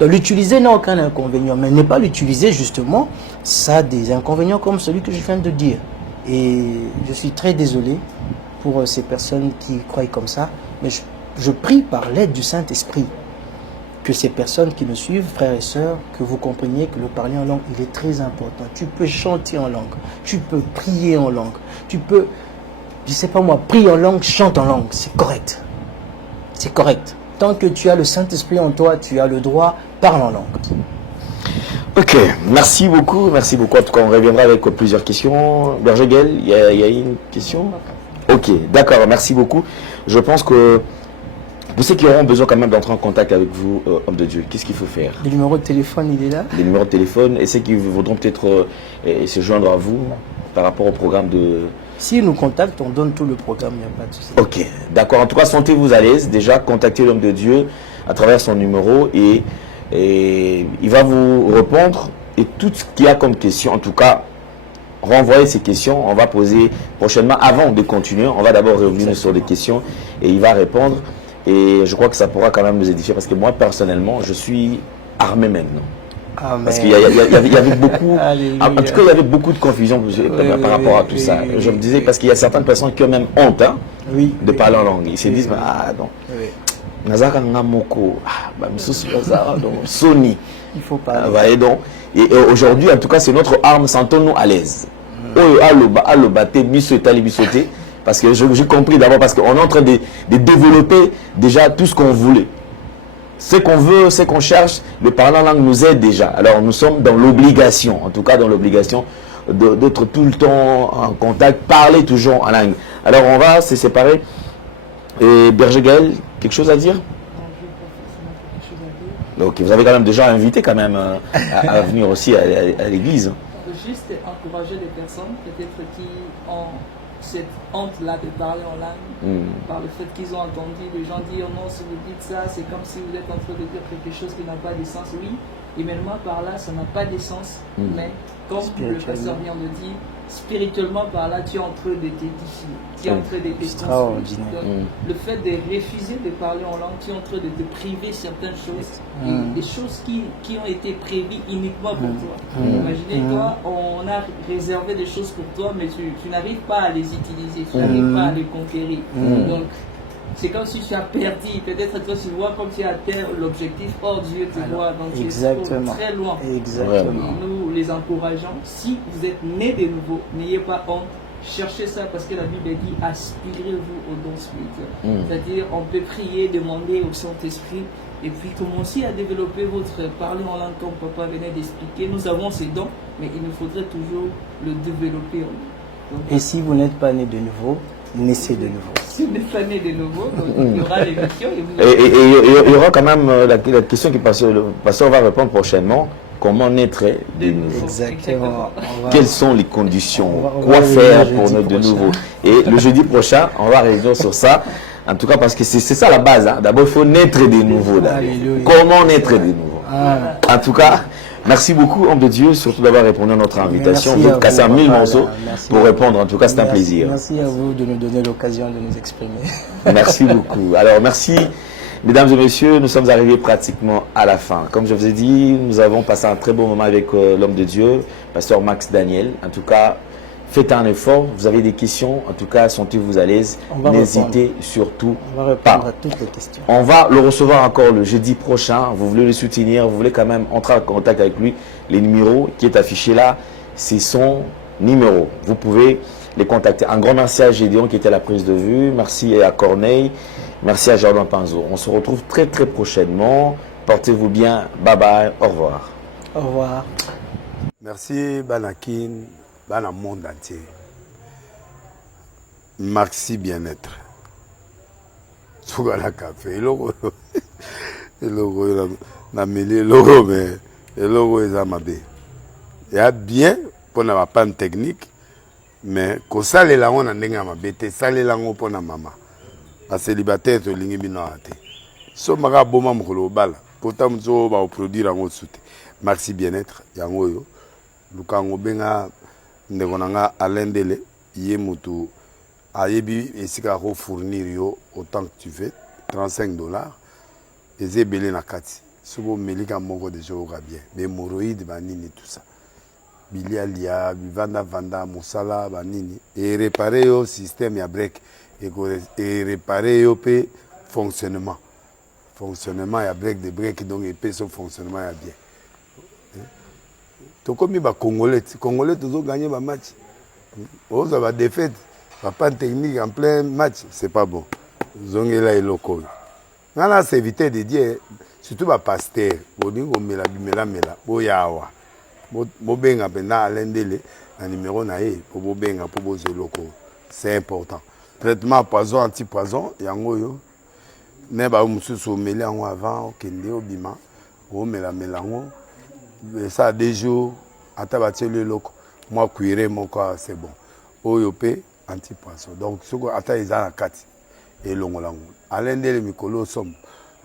Donc, l'utiliser n'a aucun inconvénient, mais ne pas l'utiliser, justement, ça a des inconvénients comme celui que je viens de dire. Et je suis très désolé pour ces personnes qui croient comme ça, mais je prie par l'aide du Saint-Esprit que ces personnes qui me suivent, frères et sœurs, que vous compreniez que le parler en langue, il est très important. Tu peux chanter en langue, tu peux prier en langue, tu peux, je sais pas moi, prier en langue, chante en langue, c'est correct. C'est correct. Tant que tu as le Saint-Esprit en toi, tu as le droit, parle en langue. Ok, merci beaucoup. En tout cas, on reviendra avec plusieurs questions. Berger Guel, il y a une question? Ok, d'accord, merci beaucoup. Je pense que pour ceux qui auront besoin quand même d'entrer en contact avec vous, homme de Dieu, qu'est-ce qu'il faut faire? Le numéro de téléphone, il est là. Les numéros de téléphone, et ceux qui voudront peut-être se joindre à vous par rapport au programme de... S'ils nous contactent, on donne tout le programme, il n'y a pas de souci. Ok, d'accord. En tout cas, sentez-vous à l'aise. Déjà, contactez l'homme de Dieu à travers son numéro et il va vous répondre. Et tout ce qu'il y a comme question, en tout cas, renvoyez ces questions. On va poser prochainement, avant de continuer, on va d'abord revenir sur les questions et il va répondre. Et je crois que ça pourra quand même nous édifier parce que moi, personnellement, je suis armé maintenant. Amen. Parce qu'il y avait beaucoup, en tout cas, il y avait beaucoup de confusion par rapport à tout ça. Je me disais, parce qu'il y a certaines personnes qui ont même honte de parler en langue. Ils se disent, ah non, Nazaka Ngamoko, Sony. Il faut pas. Et aujourd'hui, en tout cas, c'est notre arme, sentons-nous à l'aise. Parce que j'ai compris d'abord, parce qu'on est en train de développer déjà tout ce qu'on voulait. Ce qu'on veut, ce qu'on cherche, le parler en langue nous aide déjà. Alors nous sommes dans l'obligation, en tout cas dans l'obligation d'être tout le temps en contact, parler toujours en langue. Alors on va se séparer. Et Berger Gaël, quelque chose à dire? Donc vous avez quand même déjà invité quand même à venir aussi à l'église. Juste encourager les personnes peut-être qui ont cette honte-là de parler en langue, par le fait qu'ils ont entendu les gens dire non, si vous dites ça, c'est comme si vous êtes en train de dire quelque chose qui n'a pas de sens. Oui, humainement par là, ça n'a pas de sens, mais comme le pasteur vient de dire, spirituellement par là, tu es en train de t'édifier, tu es en train de t'édifier. Le fait de refuser de parler en langue, tu es en train de te priver certaines choses, des choses qui ont été prévues uniquement pour toi. Imaginez, toi, on a réservé des choses pour toi, mais tu n'arrives pas à les utiliser, tu n'arrives pas à les conquérir. Donc, c'est comme si tu as perdu. Peut-être toi, tu vois comme tu as atteint l'objectif, or Dieu te voit. Donc, c'est très loin. Exactement. Nous les encourageons. Si vous êtes nés de nouveau, n'ayez pas honte cherchez ça parce que la Bible dit aspirez-vous au don spirituel. C'est-à-dire, on peut prier, demander au Saint-Esprit et puis commencer à développer votre parler en langue comme papa venait d'expliquer. Nous avons ces dons, mais il nous faudrait toujours le développer en nous. Donc, Et si vous n'êtes pas né de nouveau, naissez de nouveau. si vous n'êtes pas né de nouveau, donc il y aura l'émission. Et il y aura quand même la question qui passe, le pasteur va répondre prochainement. Comment naître de nouveau? Exactement. Quelles sont les conditions? on va Quoi faire revenir pour jeudi naître de prochain. nouveau? Et le jeudi prochain, on va revenir sur ça. En tout cas, parce que c'est ça la base. Hein. D'abord, il faut naître de nouveau. Alléluia. Comment naître de nouveau? Ah. En tout cas, merci beaucoup, homme de Dieu, surtout d'avoir répondu à notre invitation. Merci Vous à cassez vous, en 1000 papa, morceaux merci pour à répondre. En tout cas, c'est un Merci- plaisir. Merci à vous de nous donner l'occasion de nous exprimer. Merci beaucoup. Alors, merci, mesdames et messieurs. Nous sommes arrivés pratiquement à la fin. Comme je vous ai dit, nous avons passé un très bon moment avec l'homme de Dieu, pasteur Max Daniel. En tout cas, faites un effort. Vous avez des questions. En tout cas, sentez-vous à l'aise. On va N'hésitez surtout On va pas. répondre à toutes les questions. On va le recevoir encore le jeudi prochain. Vous voulez le soutenir, vous voulez quand même entrer en contact avec lui. Les numéros qui est affiché là, c'est son numéro. Vous pouvez les contacter. Un grand merci à Gédéon qui était à la prise de vue. Merci à Corneille. Merci à Jordan Panzo. On se retrouve très très prochainement. Portez-vous bien. Bye bye. Au revoir. Au revoir. Merci Banakin, Bana monde entier. Merci bien-être. Sougala café, logo, logo, na mêlé logo, mais le logo est amabé. Il y a bien pour na panne technique, mais quand ça les langues on a n'enga amabé, ça les langues pour na maman. La célibataire to lingi bino ate. So maga boma mukolo bala. Pourtant mzo ba produire en soute. Merci bien-être yango yo. Lukango benga ndeko nanga alendele ye mutu ayebi esika ko fournir yo autant que tu veux $35 ezebele na kati sobo melika moko de jour bien mais hémorroïdes banini tout ça bilialia bivanda vanda musala banini et réparer yo système ya break et réparer yo pe fonctionnement ya break de break donc et pe son fonctionnement ya bien. Tokomi ba Congolais toujours gagné ba match. On va défaite, pas technique en plein match, c'est pas bon. Zongela et loko. Ngala c'est éviter de dire surtout ba pasteur, boningo mela boyawa. Bo benga pena alendele na numéro na ye pour bo benga pour bozo loko. C'est important. Traitement poison anti-poison yango yo. Ne ba mususu meli yango avant okende obima. O mela ngo. Ça a des jours, à tabatir le loco. Moi, cuire mon corps, c'est bon. Oyopé, anti-poisson. Donc, ce qu'on attend, ils ont la carte. Et l'on l'a. À l'un des Mikolo somme.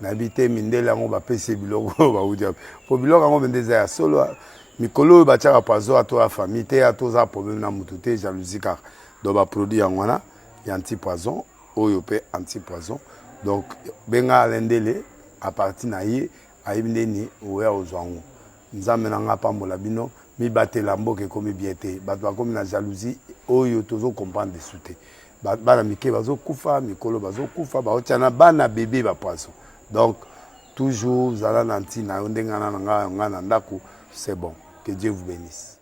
N'habité, Mindel, on va payer Bilogo, on va vous dire. Pour Bilogo, on va dire solo. Mikolo, va tirer à poisson à toi, famille, à tous les problèmes, na mutute, jalousie, car. Donc, va produire en wana, il y a anti-poison. Oyopé, anti-poison. Donc, benga à l'un des à partir naïe, à Ibneni, ou à Ozwango. Nzambe nanga pambola bino mi batela mboke komi biete bato bakomi na jalousie oyo tozo comprendre de souté bana mike bazo kufa mikolo bazo kufa baotiana bana bébé ba poisson donc toujours zala nanti na ndenga na nga na ndako c'est bon que Dieu vous bénisse.